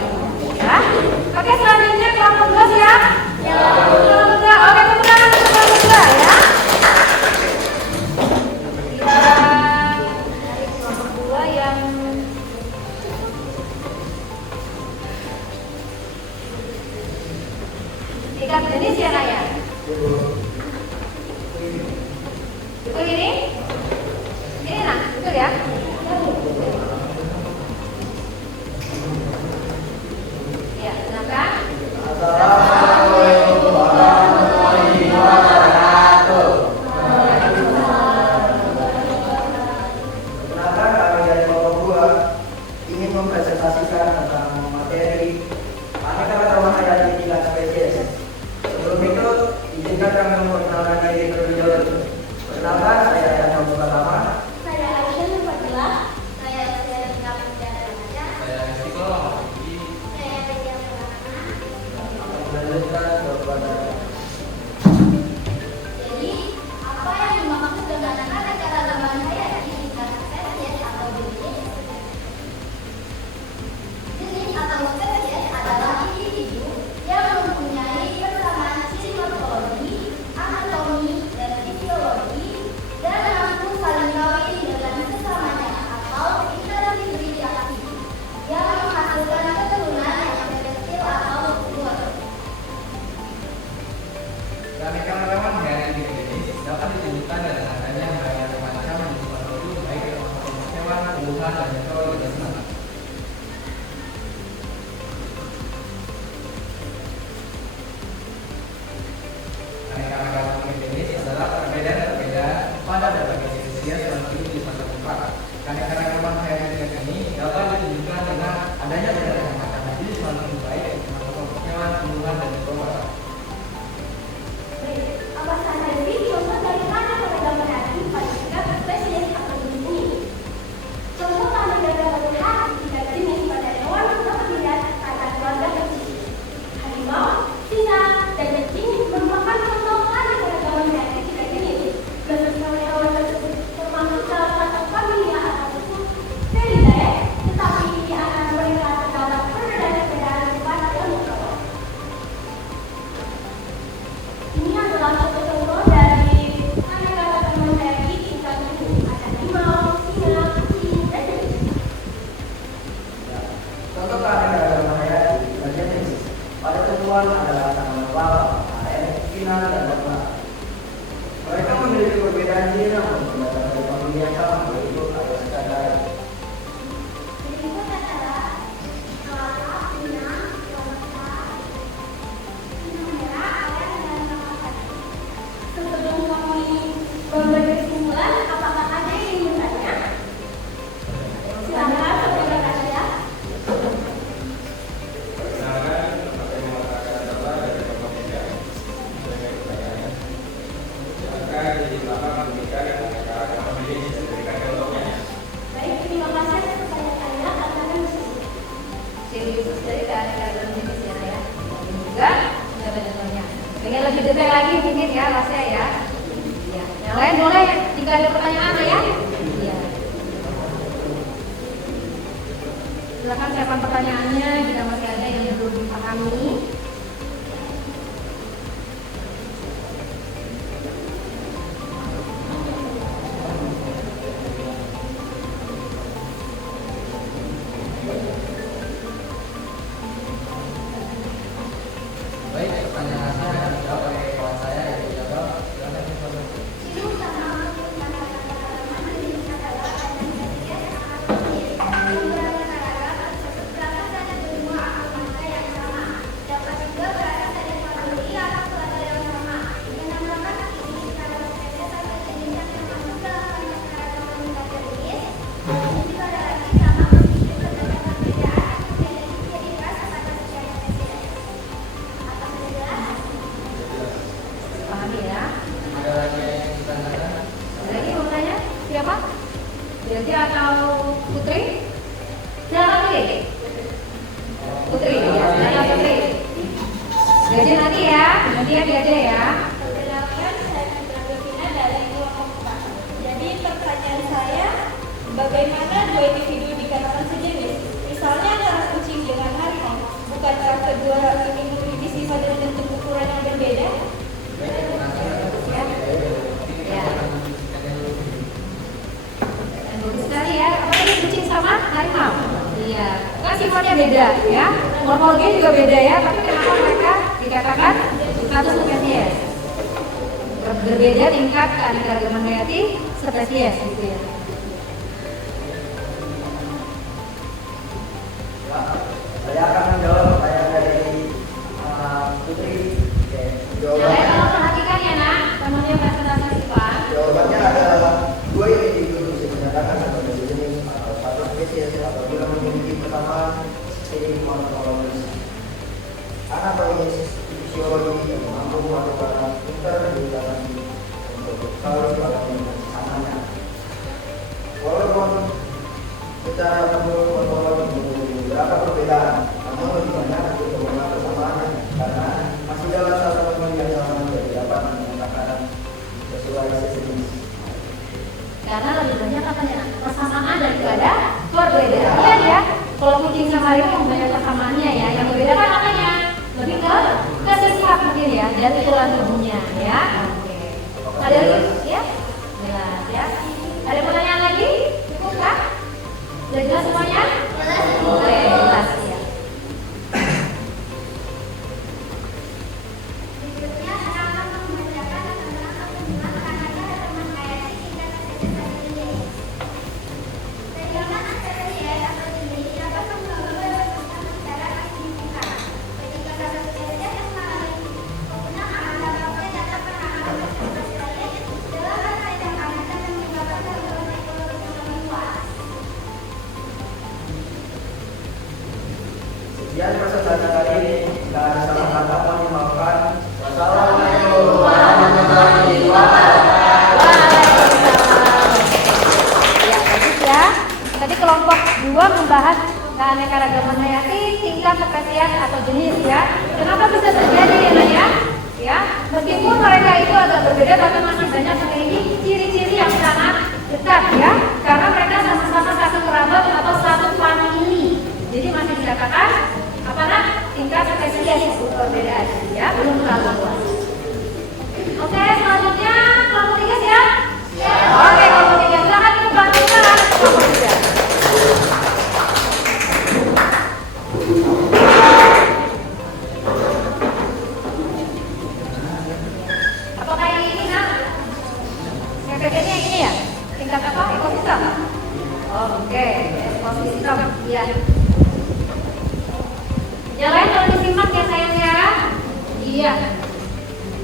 Ya. Oke, selanjutnya kelompok 2 ya. Kelompok 2. Oke, tepuk tangan untuk kelompok 2 ya. Kita dari kelompok 2 yang tingkat jenis ya, Naya. Betul ini? Ini nah, betul ya? Ya, silakan. Assalamualaikum warahmatullahi wabarakatuh. Perkenalkan, kami dari kelompok 2 ingin mempresentasikan tentang materi aneka hayati tingkat spesies. Sebelum itu, izinkan kami memperkenalkan diri terlebih dahulu. Perkenalkan, saya Yanto Pertama. Saya Aisyah Nurfadilah. Saya Rizka Pujaranaya. Saya Istiqomah. Saya Rizka Pujaranaya. Melanjutkan kepada Jadi, apa yang dimaksud dengan keanekaragaman hayati tingkat spesies atau jenis? Jenis atau spesies adalah individu yang mempunyai persamaan ciri morfologi, anatomi, dan fisiologi dan mampu saling kawin dengan sesamanya atau interbreeding yang menghasilkan keturunan yang kecil atau subur. Keanekaragaman hayati jenis dapat ditunjukkan dengan adanya berbagai macam jenis morfologi baik dalam hewan, tumbuhan, dan mikroorganisme. Keanekaragaman jenis adalah perbedaan-perbedaan pada berbagai spesies yang hidup di suatu tempat. Keanekaragaman hayati ini dapat ditunjukkan dengan adanya berbagai macam jenis morfologi baik dalam hewan, tumbuhan, dan mikroorganisme. Apa saja sih contoh dari keanekaragaman hayati pada tingkat spesies atau jenis ini? Contoh keanekaragaman hayati tingkat jenis pada hewan bervarian pada keluarga kecil. Harimau, singa, dan kucing merupakan contoh keanekaragaman hayati tingkat jenis. Beberapa hewan tersebut termasuk salah satu familia atau suku Felidae, tetapi di antara mereka terdapat perbedaan-perbedaan sifat yang membawa. Ini adalah satu contoh dari keanekaragaman hayati tingkat jenis. Ada harimau, singa, kucing, dan kucing. contoh keanekaragaman hayati tingkat jenis. Pada tumbuhan adalah tanaman lava, air, pinang, dan botol. Mereka memiliki perbedaan ciri namun terdapat dari famili yang sama, yaitu Aeostacea. Berikut adalah lava, pinang, botol, pinang merah, air, dan botol. Sebelum kami memberi kesimpulan, apakah ada yang ingin bertanya? Silakan, saudara Kasia. Baik, terima kasih atas pertanyaannya. Kami akan diskusi. Ciri khusus dari keanekaragaman jenis ya, Naya. Dan juga contoh-contohnya. Dengan lebih detail lagi mungkin ya, Rasya ya. Iya. Yang lain boleh jika ada pertanyaan ya. Iya. Silakan siapkan pertanyaannya jika masih ada yang belum dipahami. Baik, pertanyaan saya akan dijawab oleh kawan saya yaitu Jabal. Silakan Jabal. Ciri utama untuk keanekaragaman jenis adalah adanya spesies yang sangat unik, yang beraneka ragam, berasal dari benua atau bangsa yang sama, dapat juga berasal dari famili atau keluarga yang sama. Yang menambahkan ini adalah spesies atau jenis yang termasuk dalam keanekaragaman tingkat jenis. Namun juga ada lagi sama meskipun terdapat perbedaan yang menjadi ciri khas atas setiap spesies. Apa sudah jelas? Belajar nanti ya, nanti ya belajar ya. Perkenalkan, saya Nanda Devina dari kelompok 4. Jadi pertanyaan saya, bagaimana dua individu dikatakan sejenis? Misalnya antara kucing dengan harimau, bukankah kedua ini memiliki sifat dan bentuk ukuran yang berbeda? Ya. Dan bagus sekali ya. Apa tadi kucing sama harimau? Iya. Kan sifatnya beda ya. Morfologinya juga beda ya. Tapi kenapa mereka dikatakan satu spesies? Berbeda tingkat keanekaragaman hayati spesies gitu ya. Saya akan menjawab pertanyaan dari Putri. Oke, Saya tolong perhatikan ya nak, temannya presentasi siswa. jawabannya adalah dua individu bisa dinyatakan sebagai sejenis atau satu spesies apabila memiliki persamaan ciri morfologis. Anatomis, fisiologi, yang mampu melakukan interpretasi untuk saling pada samanya. Walaupun secara morfologi memiliki beberapa perbedaan, namun lebih banyak untuk mengenal kesamaannya karena masih dalam satu momen yang sama jadi dapat menyatakan sesuai sejenis. Karena lebih banyak apanya nak? Persamaan daripada perbedaan. Iya ya. Kalau kucing sama harimau banyak persamaannya ya. Yang berbeda kan apanya? Lebih ke sifat mungkin ya, dan itulah tubuhnya ya. Oke. Ada lagi ya? Jelas ya. Ada pertanyaan lagi? Cukup kah? Sudah jelas semuanya? Oke, jelas ya. Berikutnya saya akan membacakan tentang kesimpulan keanekaragaman hayati tingkat spesies. Kehilangan spesies atau jenis dapat membawa kesan secara signifikan. Ketika satu spesies yang mengalami penggunaan dapat data penanganan spesies dalam rangka yang akan menyebabkan gangguan ekologi yang lebih luas. Sekian presentasi kali ini dan salah kata mohon dimaafkan. Wassalamualaikum warahmatullahi wabarakatuh. Ya, bagus ya. Tadi kelompok 2 membahas keanekaragaman hayati tingkat spesies atau jenis ya. Kenapa bisa terjadi ya Nak ya? Ya, meskipun mereka itu agak berbeda tapi masih banyak memiliki ciri-ciri yang sangat dekat ya. Karena mereka sama-sama satu kerabat atau satu famili. Jadi masih dikatakan apa nak? Tingkat spesies berbeda ya, belum terlalu luas. Oke, selanjutnya kelompok 3 siap? Oke, kelompok 3 silakan ikut bantu kelompok 3. Apakah yang ini nak? PPT-nya yang ini ya? Tingkat apa? Ekosistem? Oke, ekosistem ya. Yang lain kalau disimak ya sayang ya. Iya.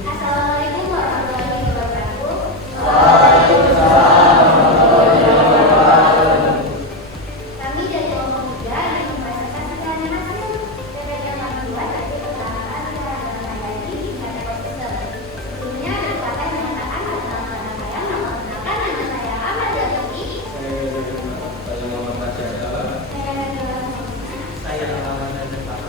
Assalamualaikum warahmatullahi wabarakatuh. Kami dari kelompok 3 yang mempresentasikan hasil PPT membuat dari pertanakan keanekaragaman hayati tingkat ekosistem. Sebelumnya dapat menyatakan pertanakan saya menggunakan nama saya Ahmad Jati. Saya Muhammad Fajar. Saya adalah Saya Muhammad Fajar.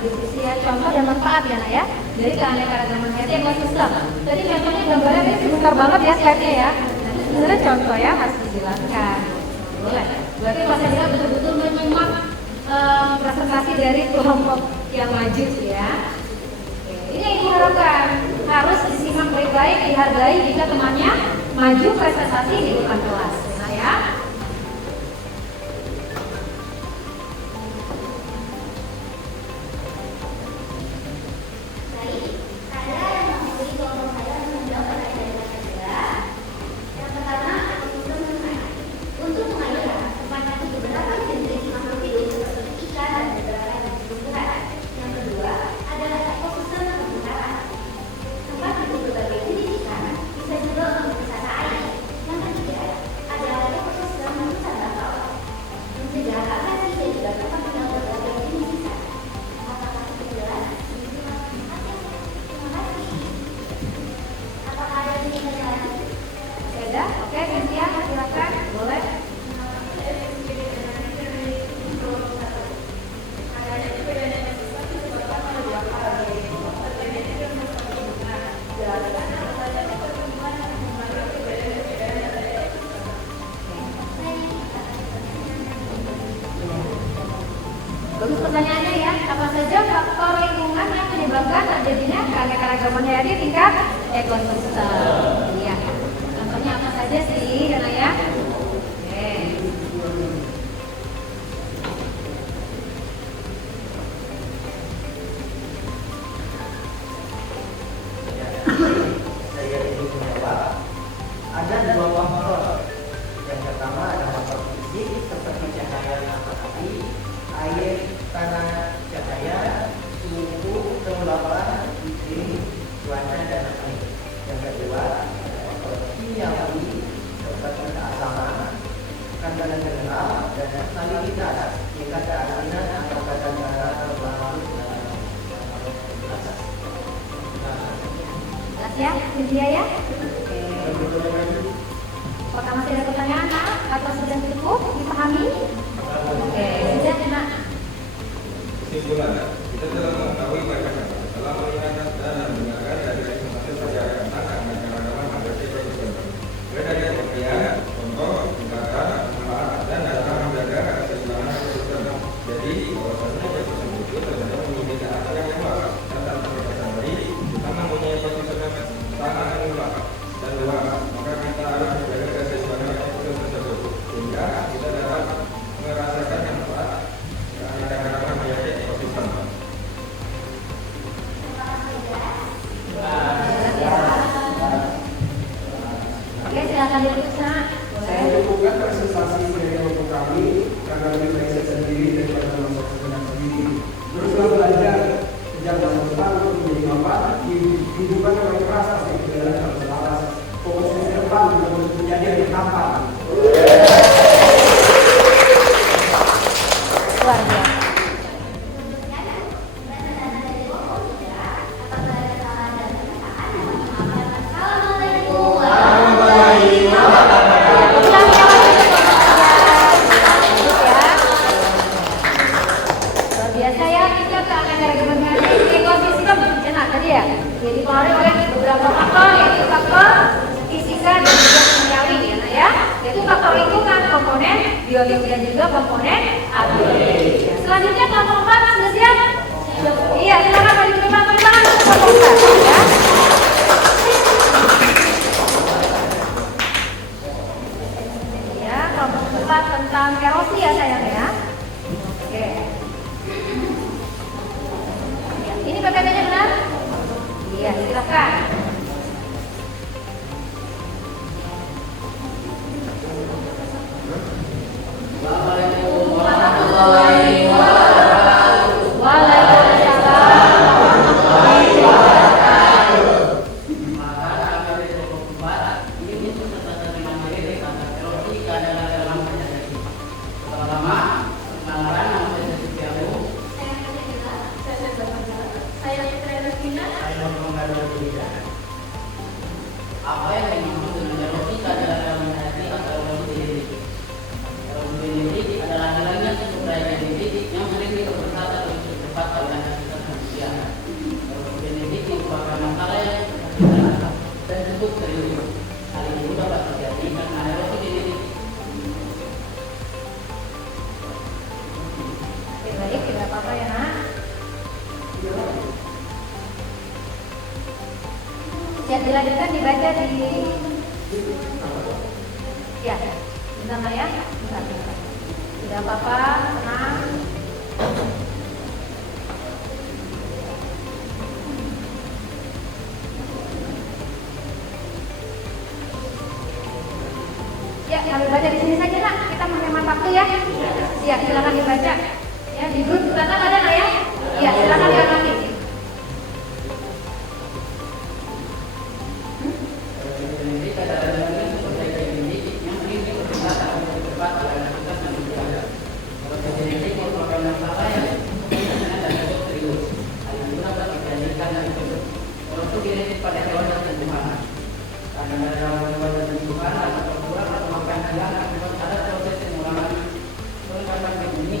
berdiskusi ya, contoh dan manfaat ya nak ya, dari keanekaragaman hayati ekosistem. Tadi contohnya gambarnya ini sebentar banget ya slide-nya ya. Nanti sebenarnya contoh ya harus dijelaskan. Boleh. Berarti Mas Hendra betul-betul menyimak presentasi dari kelompok yang maju ya. Oke, ini yang diharapkan harus disimak baik-baik, dihargai jika temannya maju prestasi di depan kelas. Nah ya. Baik, saya yang mewakili kelompok saya menjawab pertanyaan Mas Hendra. Yang pertama, ekosistem sungai. Untuk sungai terdapat beberapa jenis makhluk hidup seperti ikan dan beberapa jenis tumbuhan. Yang kedua adalah ekosistem permukaan. Tempat hidup berbagai jenis ikan bisa juga untuk wisata air. Yang ketiga adalah ekosistem wisata bawah. Mencegah hak asasi dan juga tempat tinggal berbagai jenis ikan. Apakah itu jelas? Terima kasih. Apakah ada yang ingin bertanya lagi? Sudah? Oke, Cynthia, silakan. Boleh. Bagus pertanyaannya ya. Apa saja faktor lingkungan yang menyebabkan terjadinya keanekaragaman hayati tingkat ekosistem? Iya. Contohnya apa saja sih, Dana ya? Oke. Saya ingin menjawab. Ada dua faktor. Yang pertama adalah faktor fisik seperti cahaya matahari, air, tanah, cahaya, suhu, kelembapan, iklim, cuaca dan lain. Yang kedua adalah faktor kimiawi seperti keasaman, kandungan mineral, dan salinitas, tingkat keasinan atau kadar garam terlarut dalam atas. Jelas ya, Cynthia ya? Oke. Apakah masih ada pertanyaan nak? Atau sudah cukup dipahami? Oke, sudah nak. Kesimpulan, kita telah mengetahui bagaimana telah melihat dan mendengarkan dari presentasi pelajaran tentang keanekaragaman hayati ekosistem. Mulai dari pengertian, contoh, tingkatan, manfaat, dan cara menjaga keseimbangan ekosistem. Jadi, bahwasannya ekosistem itu ternyata memiliki arti yang luas dan tanpa batasan dari kita mempunyai ekosistem yang sangat luas dan luas. Maka kita harus menjaga keseimbangan ekosistem tersebut sehingga kita dapat merasakan manfaat keanekaragaman hayati ekosistem. Oke, silakan ditulis nak. Saya mendukungkan presentasi dari kelompok kami karena lebih baik sendiri daripada masa sebenarnya sendiri. Teruslah belajar sejak masa depan untuk menjadi manfaat hidupkan dengan keras pasti berjalan dalam selaras. Fokus ke depan untuk menjadi yang tampan. Luar biasa. Luar biasa ya, tingkat keanekaragaman hayati ekosistem. Enak tadi ya. Jadi dipengaruhi oleh beberapa faktor, yaitu faktor fisika dan juga kimiawi ya, nak ya. Yaitu faktor lingkungan, komponen biologi dan juga komponen agronomi. Selanjutnya kelompok 4 sudah siap? Iya, silakan bagi tangan untuk kelompok 4 ya. Ya, kelompok 4 tentang erosi ya sayang ya. Oke. Ya, ini PPT-nya benar? Iya, silakan. Assalamualaikum warahmatullahi wabarakatuh. Waalaikumsalam warahmatullahi wabarakatuh. Ya, dilanjutkan dibaca di... Ya, bentar ya. Bentar. Tidak apa-apa, tenang. Ya, kami baca di sini saja nak. Kita menghemat waktu ya. Ya, silakan dibaca. Ya, di grup tetap ada nggak ya? Ya, silakan diamati. Dan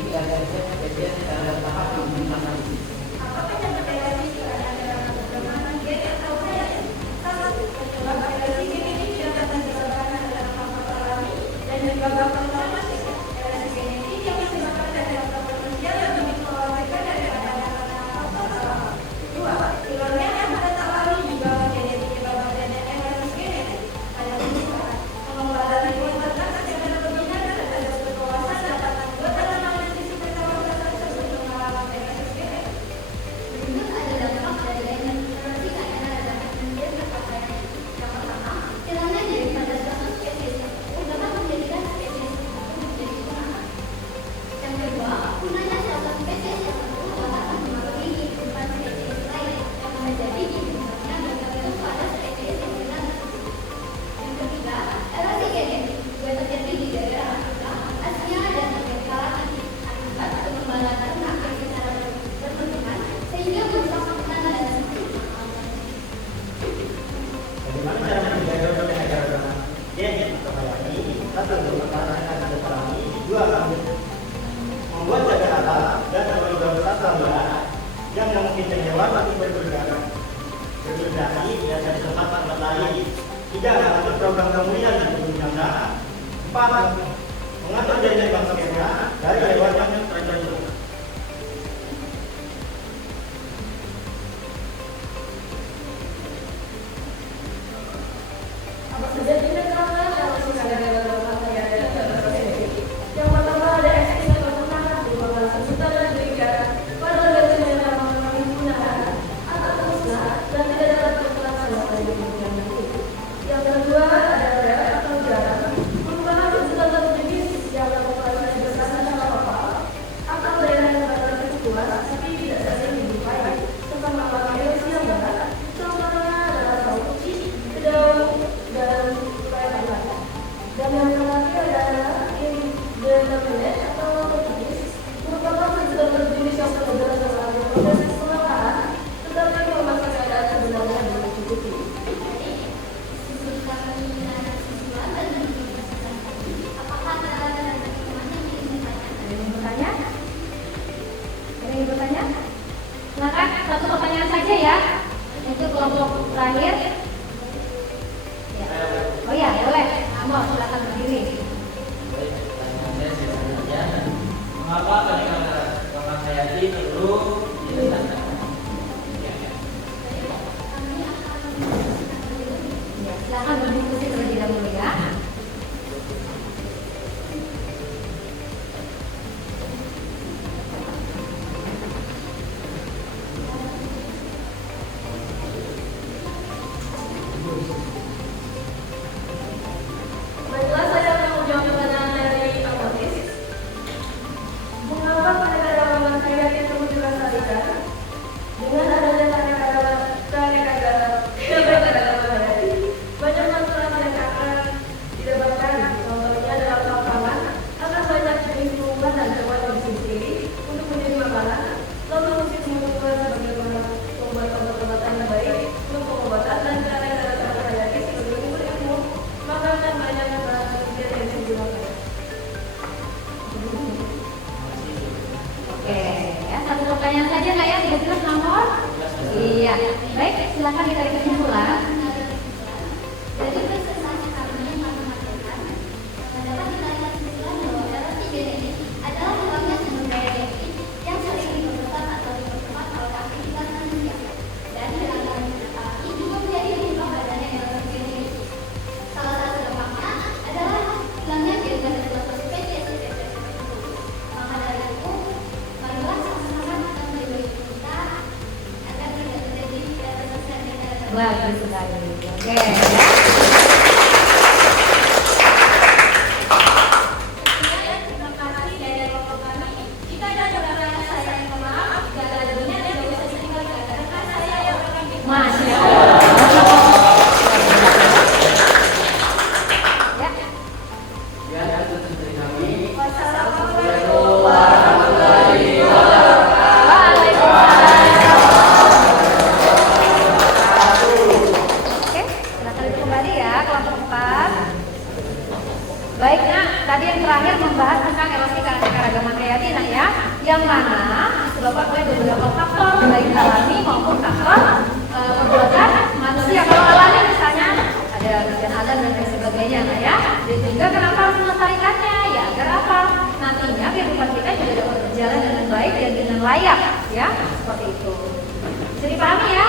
Bagus sekali. Oke, ya. Terima kasih dari kelompok kami. Jika ada saudara saya yang maaf, jika ada dunia dan tidak bisa tinggal dikatakan saya yang akan Masya Allah. Ya. Ya, untuk dari kami. Wassalamualaikum warahmatullahi Oke, silakan duduk kembali ya, kelompok 4. Baik, Nak, tadi yang terakhir membahas tentang erosi keanekaragaman hayati, Nak ya. Yang mana disebabkan oleh beberapa faktor, baik alami maupun faktor perbuatan manusia. Kalau alami misalnya ada hujan alam dan lain sebagainya, Nak ya. Dan juga kenapa harus melestarikannya? Ya agar apa? Nantinya kehidupan kita juga dapat berjalan dengan baik dan dengan layak, ya. Seperti itu. Bisa dipahami ya?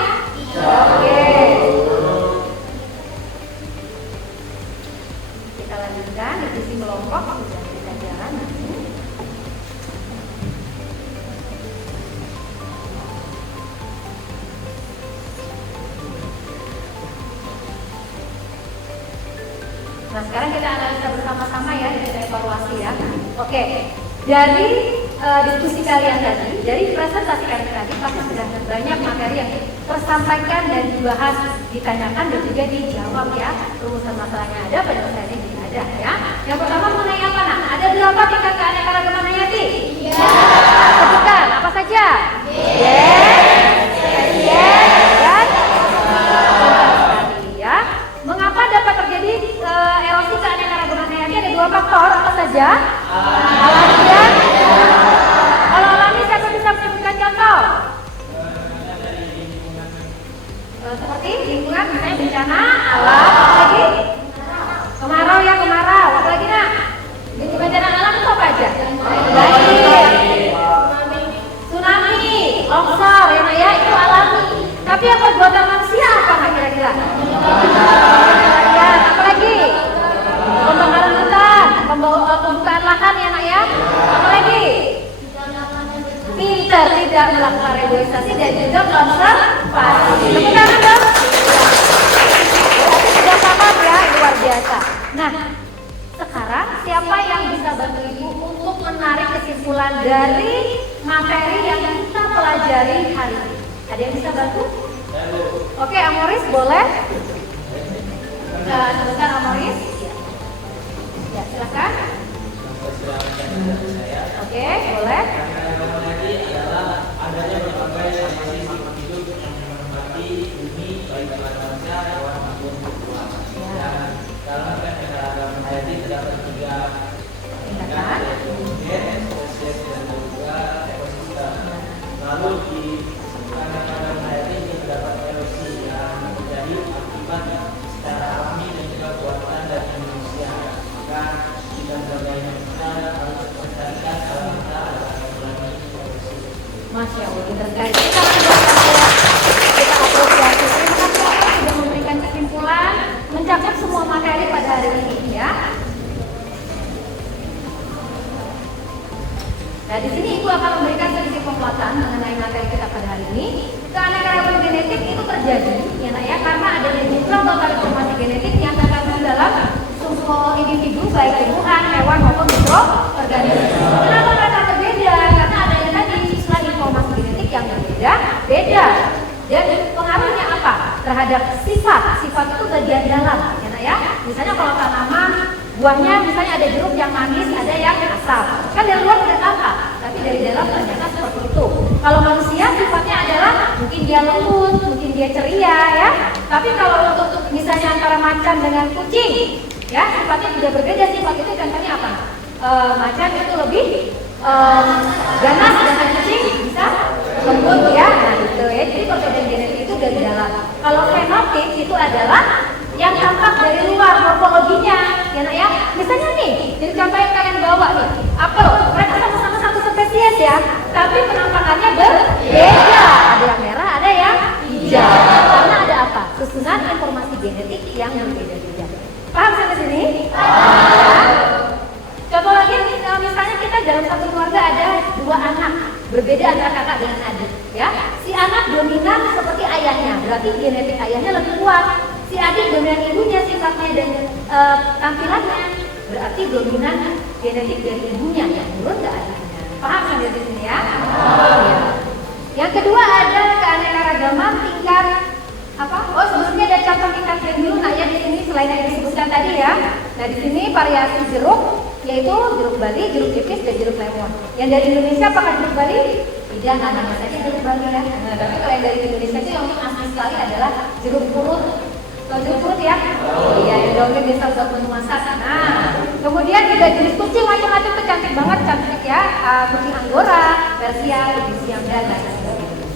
Oke. Kita lanjutkan diskusi kelompok sudah kita jalan nanti. Nah, sekarang kita analisa bersama-sama ya, dan kita evaluasi ya. Oke, dari diskusi kalian tadi, dari presentasi kalian tadi, pasti sudah banyak materi yang tersampaikan dan dibahas, ditanyakan dan juga dijawab ya. Rumusan masalahnya ada, penyelesaiannya juga ada ya. Yang pertama mengenai apa, Nak? Ada 8 tingkat keanekaragaman hayati? Iya. Sebutkan, apa saja? Yes, dan ya. Mengapa dapat terjadi erosi keanekaragaman hayati? Ada 2 faktor, apa saja? Alami dan kalau alami siapa bisa menyebutkan contoh? Seperti lingkungan, misalnya bencana alam, apa lagi? Kemarau ya, kemarau. Apa lagi, Nak? Bencana alam itu apa aja? Banjir, tsunami, longsor, ya Nak ya, itu alami. Tapi apa buatan manusia apa Nak kira-kira? Ya, apa lagi? Pembakaran hutan, pembukaan lahan ya Nak ya. Apa lagi? Pinter, tidak melakukan reboisasi dan juga konservasi. Tepuk tangan dong. Sudah paham ya, luar biasa. Nah, sekarang siapa yang bisa bantu Ibu untuk menarik kesimpulan dari materi yang kita pelajari hari ini? Ada yang bisa bantu? Oke, Amoris boleh? Sebentar Amoris. Ya, silakan. Oke, boleh. Adanya berbagai spesies makhluk hidup yang menempati bumi baik manusia, hewan maupun tumbuhan. Dan dalam keanekaragaman hayati terdapat 3 tingkat, yaitu gen, spesies dan juga ekosistem. Lalu di keanekaragaman hayati ini terdapat erosi yang terjadi akibat secara alami dan juga buatan dari manusia. Maka kita sebagai manusia harus melestarikan alam kita agar mengurangi erosi. Masya Allah, pintar sekali. Kita apresiasi. Terima kasih Bapak sudah memberikan kesimpulan, mencakup semua materi pada hari ini ya. Nah, di sini Ibu akan memberikan sedikit penguatan mengenai materi kita pada hari ini. Keanekaragaman genetik itu terjadi, ya Nak ya, karena adanya jumlah total informasi genetik yang terkandung dalam semua individu, baik tumbuhan, hewan maupun mikroorganisme. Kenapa mereka berbeda? Karena adanya tadi jumlah informasi genetik yang berbeda. Dan pengaruhnya apa? Terhadap sifat. Sifat itu bagian dalam, ya Nak ya. Misalnya kalau tanaman, buahnya misalnya ada jeruk yang manis, ada yang asam. Kan dari luar tidak tampak, tapi dari dalam ternyata seperti itu. Kalau manusia sifatnya adalah mungkin dia lembut, mungkin dia ceria ya. Tapi kalau untuk misalnya antara macan dengan kucing, ya sifatnya juga berbeda. Sifat itu contohnya apa? Macan itu lebih ganas, dengan kucing bisa lembut ya. Nah itu ya. Jadi perbedaan genetik itu dari dalam. Kalau fenotip itu adalah yang tampak dari luar, morfologinya, ya Nak ya. Misalnya nih, jadi contoh yang kalian bawa nih, apel, mereka sama-sama satu spesies ya, tapi penampakannya berbeda. Ada yang merah, ada yang hijau. Karena ada apa? Susunan informasi genetik yang berbeda-beda. Paham sampai sini? Paham. Contoh lagi, misalnya kita dalam satu keluarga ada 2 anak. berbeda antara kakak dengan adik. Ya, si anak dominan seperti ayahnya, berarti genetik ayahnya lebih kuat. Si adik dominan ibunya sifatnya dan tampilannya, berarti dominan genetik dari ibunya yang turun ke adiknya. Paham sampai di sini ya? Ya. Yang kedua ada keanekaragaman tingkat apa? Oh, sebelumnya ada contoh tingkat gen dulu. Nah, ya di sini selain yang disebutkan tadi ya. Nah, di sini variasi jeruk yaitu jeruk Bali, jeruk nipis dan jeruk lemon. Yang dari Indonesia apakah jeruk Bali? Tidak, nama saja jeruk Bali ya. Nah, tapi kalau yang dari Indonesia itu yang asli sekali adalah jeruk purut. Tahu jeruk purut ya? Iya, yang daunnya biasa buat menu masak. Nah, kemudian juga jenis kucing macam-macam tuh cantik banget, cantik ya. Kucing Anggora, Persia, Siam dan lain sebagainya.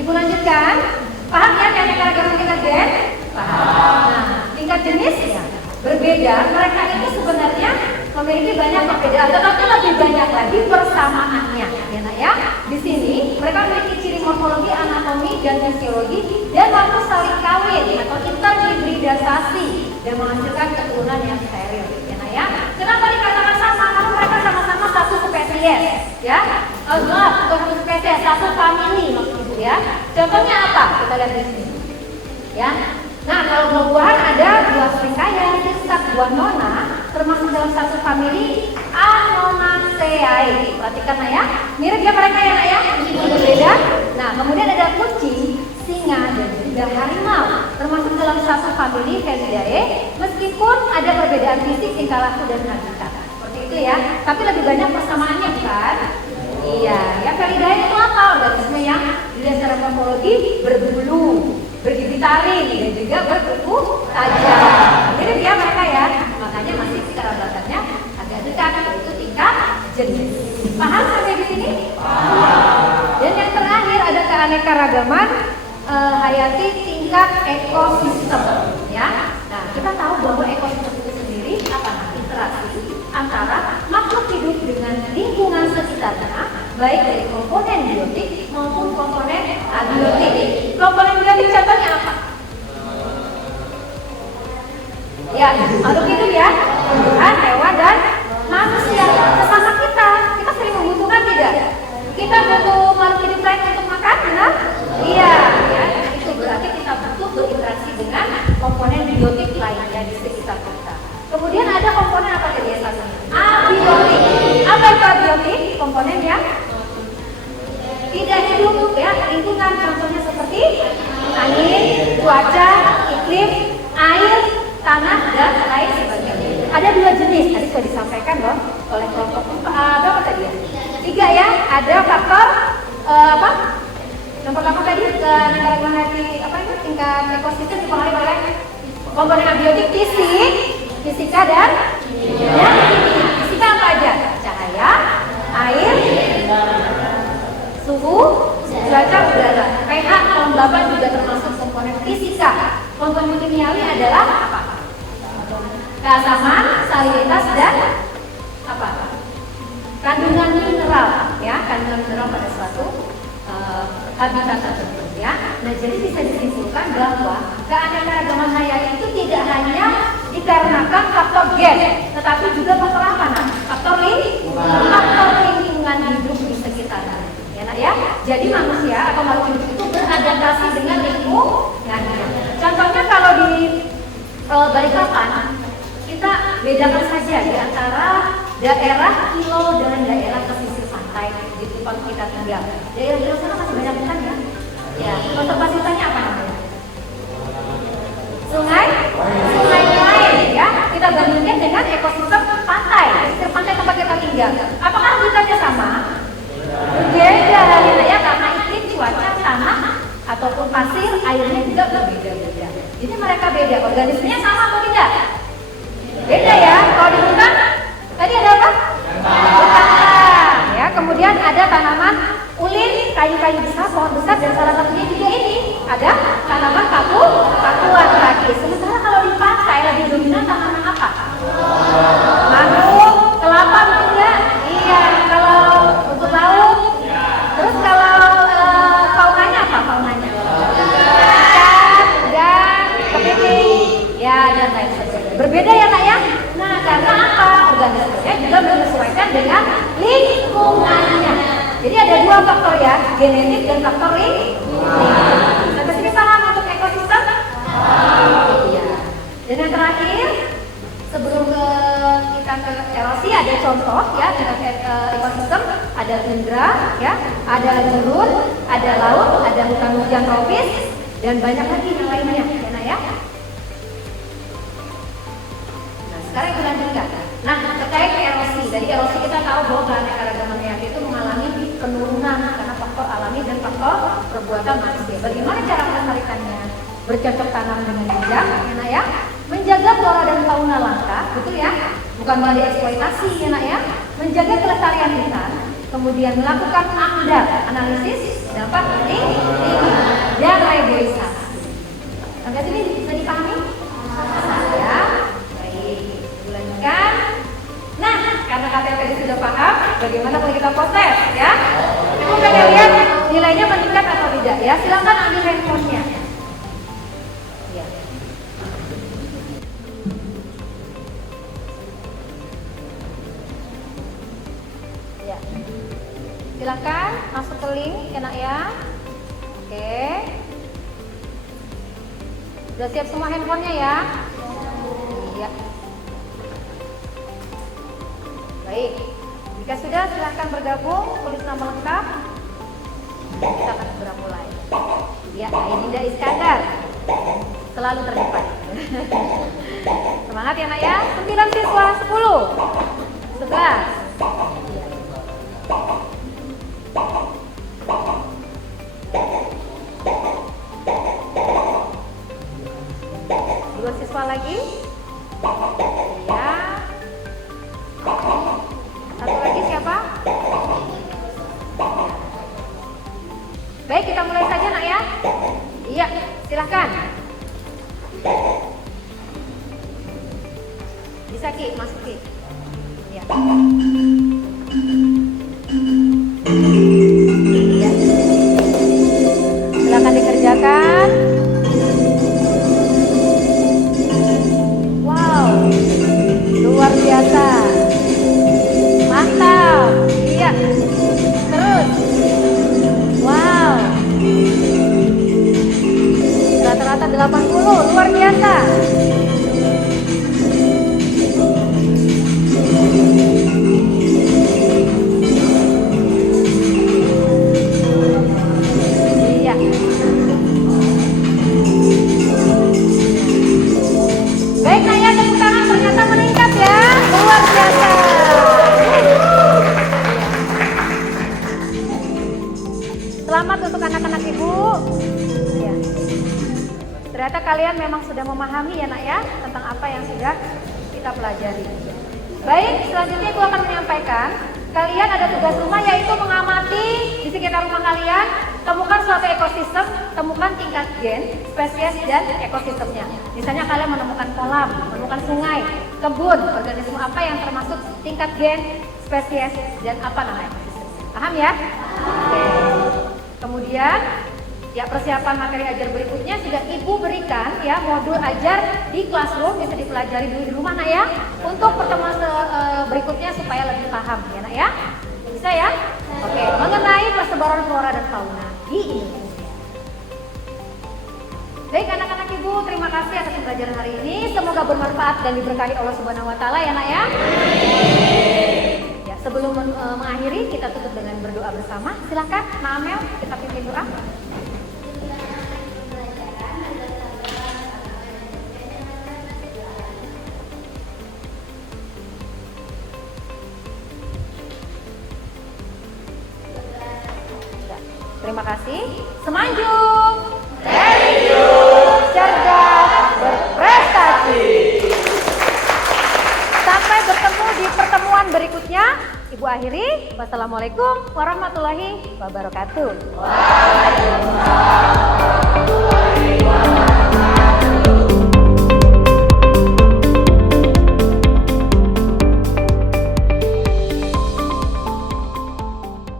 Ibu lanjutkan. Paham ya keanekaragaman tingkat gen? Paham. Nah, tingkat jenis ya berbeda. Mereka itu sebenarnya memiliki banyak perbedaan, tetapi lebih banyak lagi persamaannya. Ya, nak ya. Di sini mereka memiliki ciri morfologi, anatomi dan fisiologi dan mampu saling kawin atau interhibridasasi dan menghasilkan keturunan yang steril. Ya, nak ya. Kenapa dikatakan sama? Karena mereka sama-sama satu spesies. Ya, bukan satu spesies, satu famili maksudnya. Ya, contohnya apa? Kita lihat di sini. Ya, nah kalau buah-buahan ada buah serikaya, desak, buah nona, termasuk dalam satu famili Anonaceae. Perhatikan ya, mirip ya mereka ya, nak ya, meskipun berbeda. Nah, kemudian ada kucing, singa dan juga harimau, termasuk dalam satu famili Felidae, meskipun ada perbedaan fisik, tingkah laku dan habitat. Seperti itu ya, tapi lebih banyak persamaannya kan? Iya, ya Felidae itu apa? Organisme yang dilihat secara morfologi berbulu, bergigi taring dan juga berkuku tajam. Mirip ya mereka ya, makanya masih kerabatan agak dekat, yaitu tingkat jenis. Paham sampai di sini? Dan yang terakhir ada keanekaragaman hayati tingkat ekosistem. Ya, nah kita tahu bahwa ekosistem itu sendiri apa? Interaksi antara makhluk hidup dengan lingkungan sekitarnya, baik dari komponen biotik maupun komponen abiotik. Komponen biotik contohnya apa? Ya, makhluk hidup ya, tumbuhan, hewan dan manusia. Sesama kita sering membutuhkan tidak? Kita butuh makhluk hidup lain untuk makan, benar? Iya, ya, itu berarti kita butuh berinteraksi dengan komponen biotik lainnya di sekitar kita. Kemudian ada komponen apa tadi ya satunya? Abiotik. Apa itu abiotik? Komponen yang tidak hidup ya, lingkungan contohnya seperti angin, cuaca, iklim, air, tanah dan lain sebagainya. Ada dua jenis, tadi sudah disampaikan loh oleh kelompok berapa tadi ya? 3 ya, ada faktor apa? Yang pertama tadi keanekaragaman apa itu tingkat ekosistem dipengaruhi oleh komponen abiotik fisika dan kimia. Fisika apa aja? Cahaya, air, suhu, cuaca udara. pH kelembaban juga termasuk komponen fisika. Komponen kimiawi adalah apa? Keasaman, salinitas dan apa? Kandungan mineral, ya, kandungan mineral pada suatu habitat tertentu, ya. Nah, jadi bisa disimpulkan bahwa keanekaragaman hayati itu tidak hanya dikarenakan faktor gen, tetapi juga faktor apa? Nah, faktor lingkungan hidup di sekitarnya. Ya, nak ya. Jadi manusia atau makhluk hidup itu beradaptasi dengan lingkungannya. Contohnya kalau di Balikpapan, kita bedakan saja di antara daerah Kilo dan daerah pesisir pantai di tempat kita tinggal. Daerah Kilo sana masih banyak hutan ya. Ya, konservasi hutannya apa namanya? Sungai lain ya. Kita bandingkan dengan ekosistem pantai, pesisir pantai tempat kita tinggal. Apakah hutannya sama? Berbeda ya, karena iklim, cuaca, tanah ataupun pasir, airnya juga berbeda-beda. Jadi mereka beda. Organismenya sama atau tidak? Beda ya. Kalau di hutan tadi ada apa? Hutan. Ya, kemudian ada tanaman ulin, kayu-kayu besar, pohon besar, dan salah satunya juga ini ada tanaman pakuan kaki. Sementara kalau di pantai lebih dominan tanaman apa? Mangrove, kelapa betul nggak? Iya. Kalau untuk laut, terus kalau faunanya apa? Faunanya? Ikan dan kepiting. Ya, dan lain sebagainya. Berbeda ya, Nak ya? Nah, karena apa? Organismenya juga menyesuaikan dengan lingkungannya. Jadi ada faktor ya, genetik dan faktor lingkungan. Sampai sini paham untuk ekosistem? Iya. Dan yang terakhir, sebelum kita ke erosi ada contoh ya dengan ekosistem, ada tundra ya, ada gurun, ada laut, ada hutan hujan tropis dan banyak lagi yang lainnya ya. Nah, sekarang kita lanjutkan. Nah, terkait erosi. Dari erosi kita tahu bahwa keanekaragaman hayati itu mengalami penurunan karena faktor alami dan faktor perbuatan manusia. Bagaimana cara melestarikannya? Bercocok tanam dengan bijak, ya, menjaga flora dan fauna langka, betul ya? Bukan malah dieksploitasi, ya. Menjaga kelestarian hutan, kemudian melakukan AMDAR, analisis dampak lingkungan dan reboisasi. Sampai sini bisa dipahami? Ya, baik. Lanjutkan. Nah, karena KTP tadi sudah paham, bagaimana kalau kita proses, ya? Ibu pengen lihat nilainya meningkat atau tidak, ya? Silakan ambil handphonenya. Silakan masuk ke link enak ya. Oke. Sudah siap semua handphonenya ya? Iya. Baik. Jika sudah silakan bergabung, tulis nama lengkap. Kita akan segera mulai. Ya, Aidinda Iskandar. Selalu terdepan. Semangat ya nak ya. 9 siswa 10. 11. Dua siswa lagi. Ya. Satu lagi siapa? Baik, kita mulai saja nak ya. Iya, silahkan. Bisa Ki, masuk Ki. Ya. Ya. Silakan dikerjakan. Wow, luar biasa. Mantap. Iya. Terus. Wow. Rata-rata 80, luar biasa. Iya. Baik Naya, tepuk tangan, ternyata meningkat ya. Luar biasa. Selamat untuk anak-anak ibu. Ya. Ternyata kalian memang sudah memahami ya nak ya tentang apa yang sudah kita pelajari. Baik, selanjutnya ibu akan menyampaikan kalian ada tugas rumah yaitu mengamati di sekitar rumah kalian, temukan suatu ekosistem, temukan tingkat gen, spesies dan ekosistemnya. Misalnya kalian menemukan kolam, menemukan sungai, kebun, organisme apa yang termasuk tingkat gen, spesies dan apa namanya ekosistem. Paham ya? Oke. Kemudian ya persiapan materi ajar berikutnya sudah ibu berikan ya modul ajar di classroom, bisa dipelajari dulu di rumah nak ya untuk pertemuan berikutnya supaya lebih paham ya nak ya. Bisa ya? Oke, mengenai persebaran flora dan fauna di Indonesia. Baik anak-anak ibu, terima kasih atas pembelajaran hari ini. Semoga bermanfaat dan diberkahi Allah Subhanahu wa taala ya nak ya. Ya, sebelum mengakhiri kita tutup dengan berdoa bersama. Silakan Nak Amel, kita pimpin doa. Terima kasih. Semanjung. Cerdas, berprestasi. Sampai bertemu di pertemuan berikutnya. Ibu akhiri. Wassalamualaikum warahmatullahi wabarakatuh. Waalaikumsalam.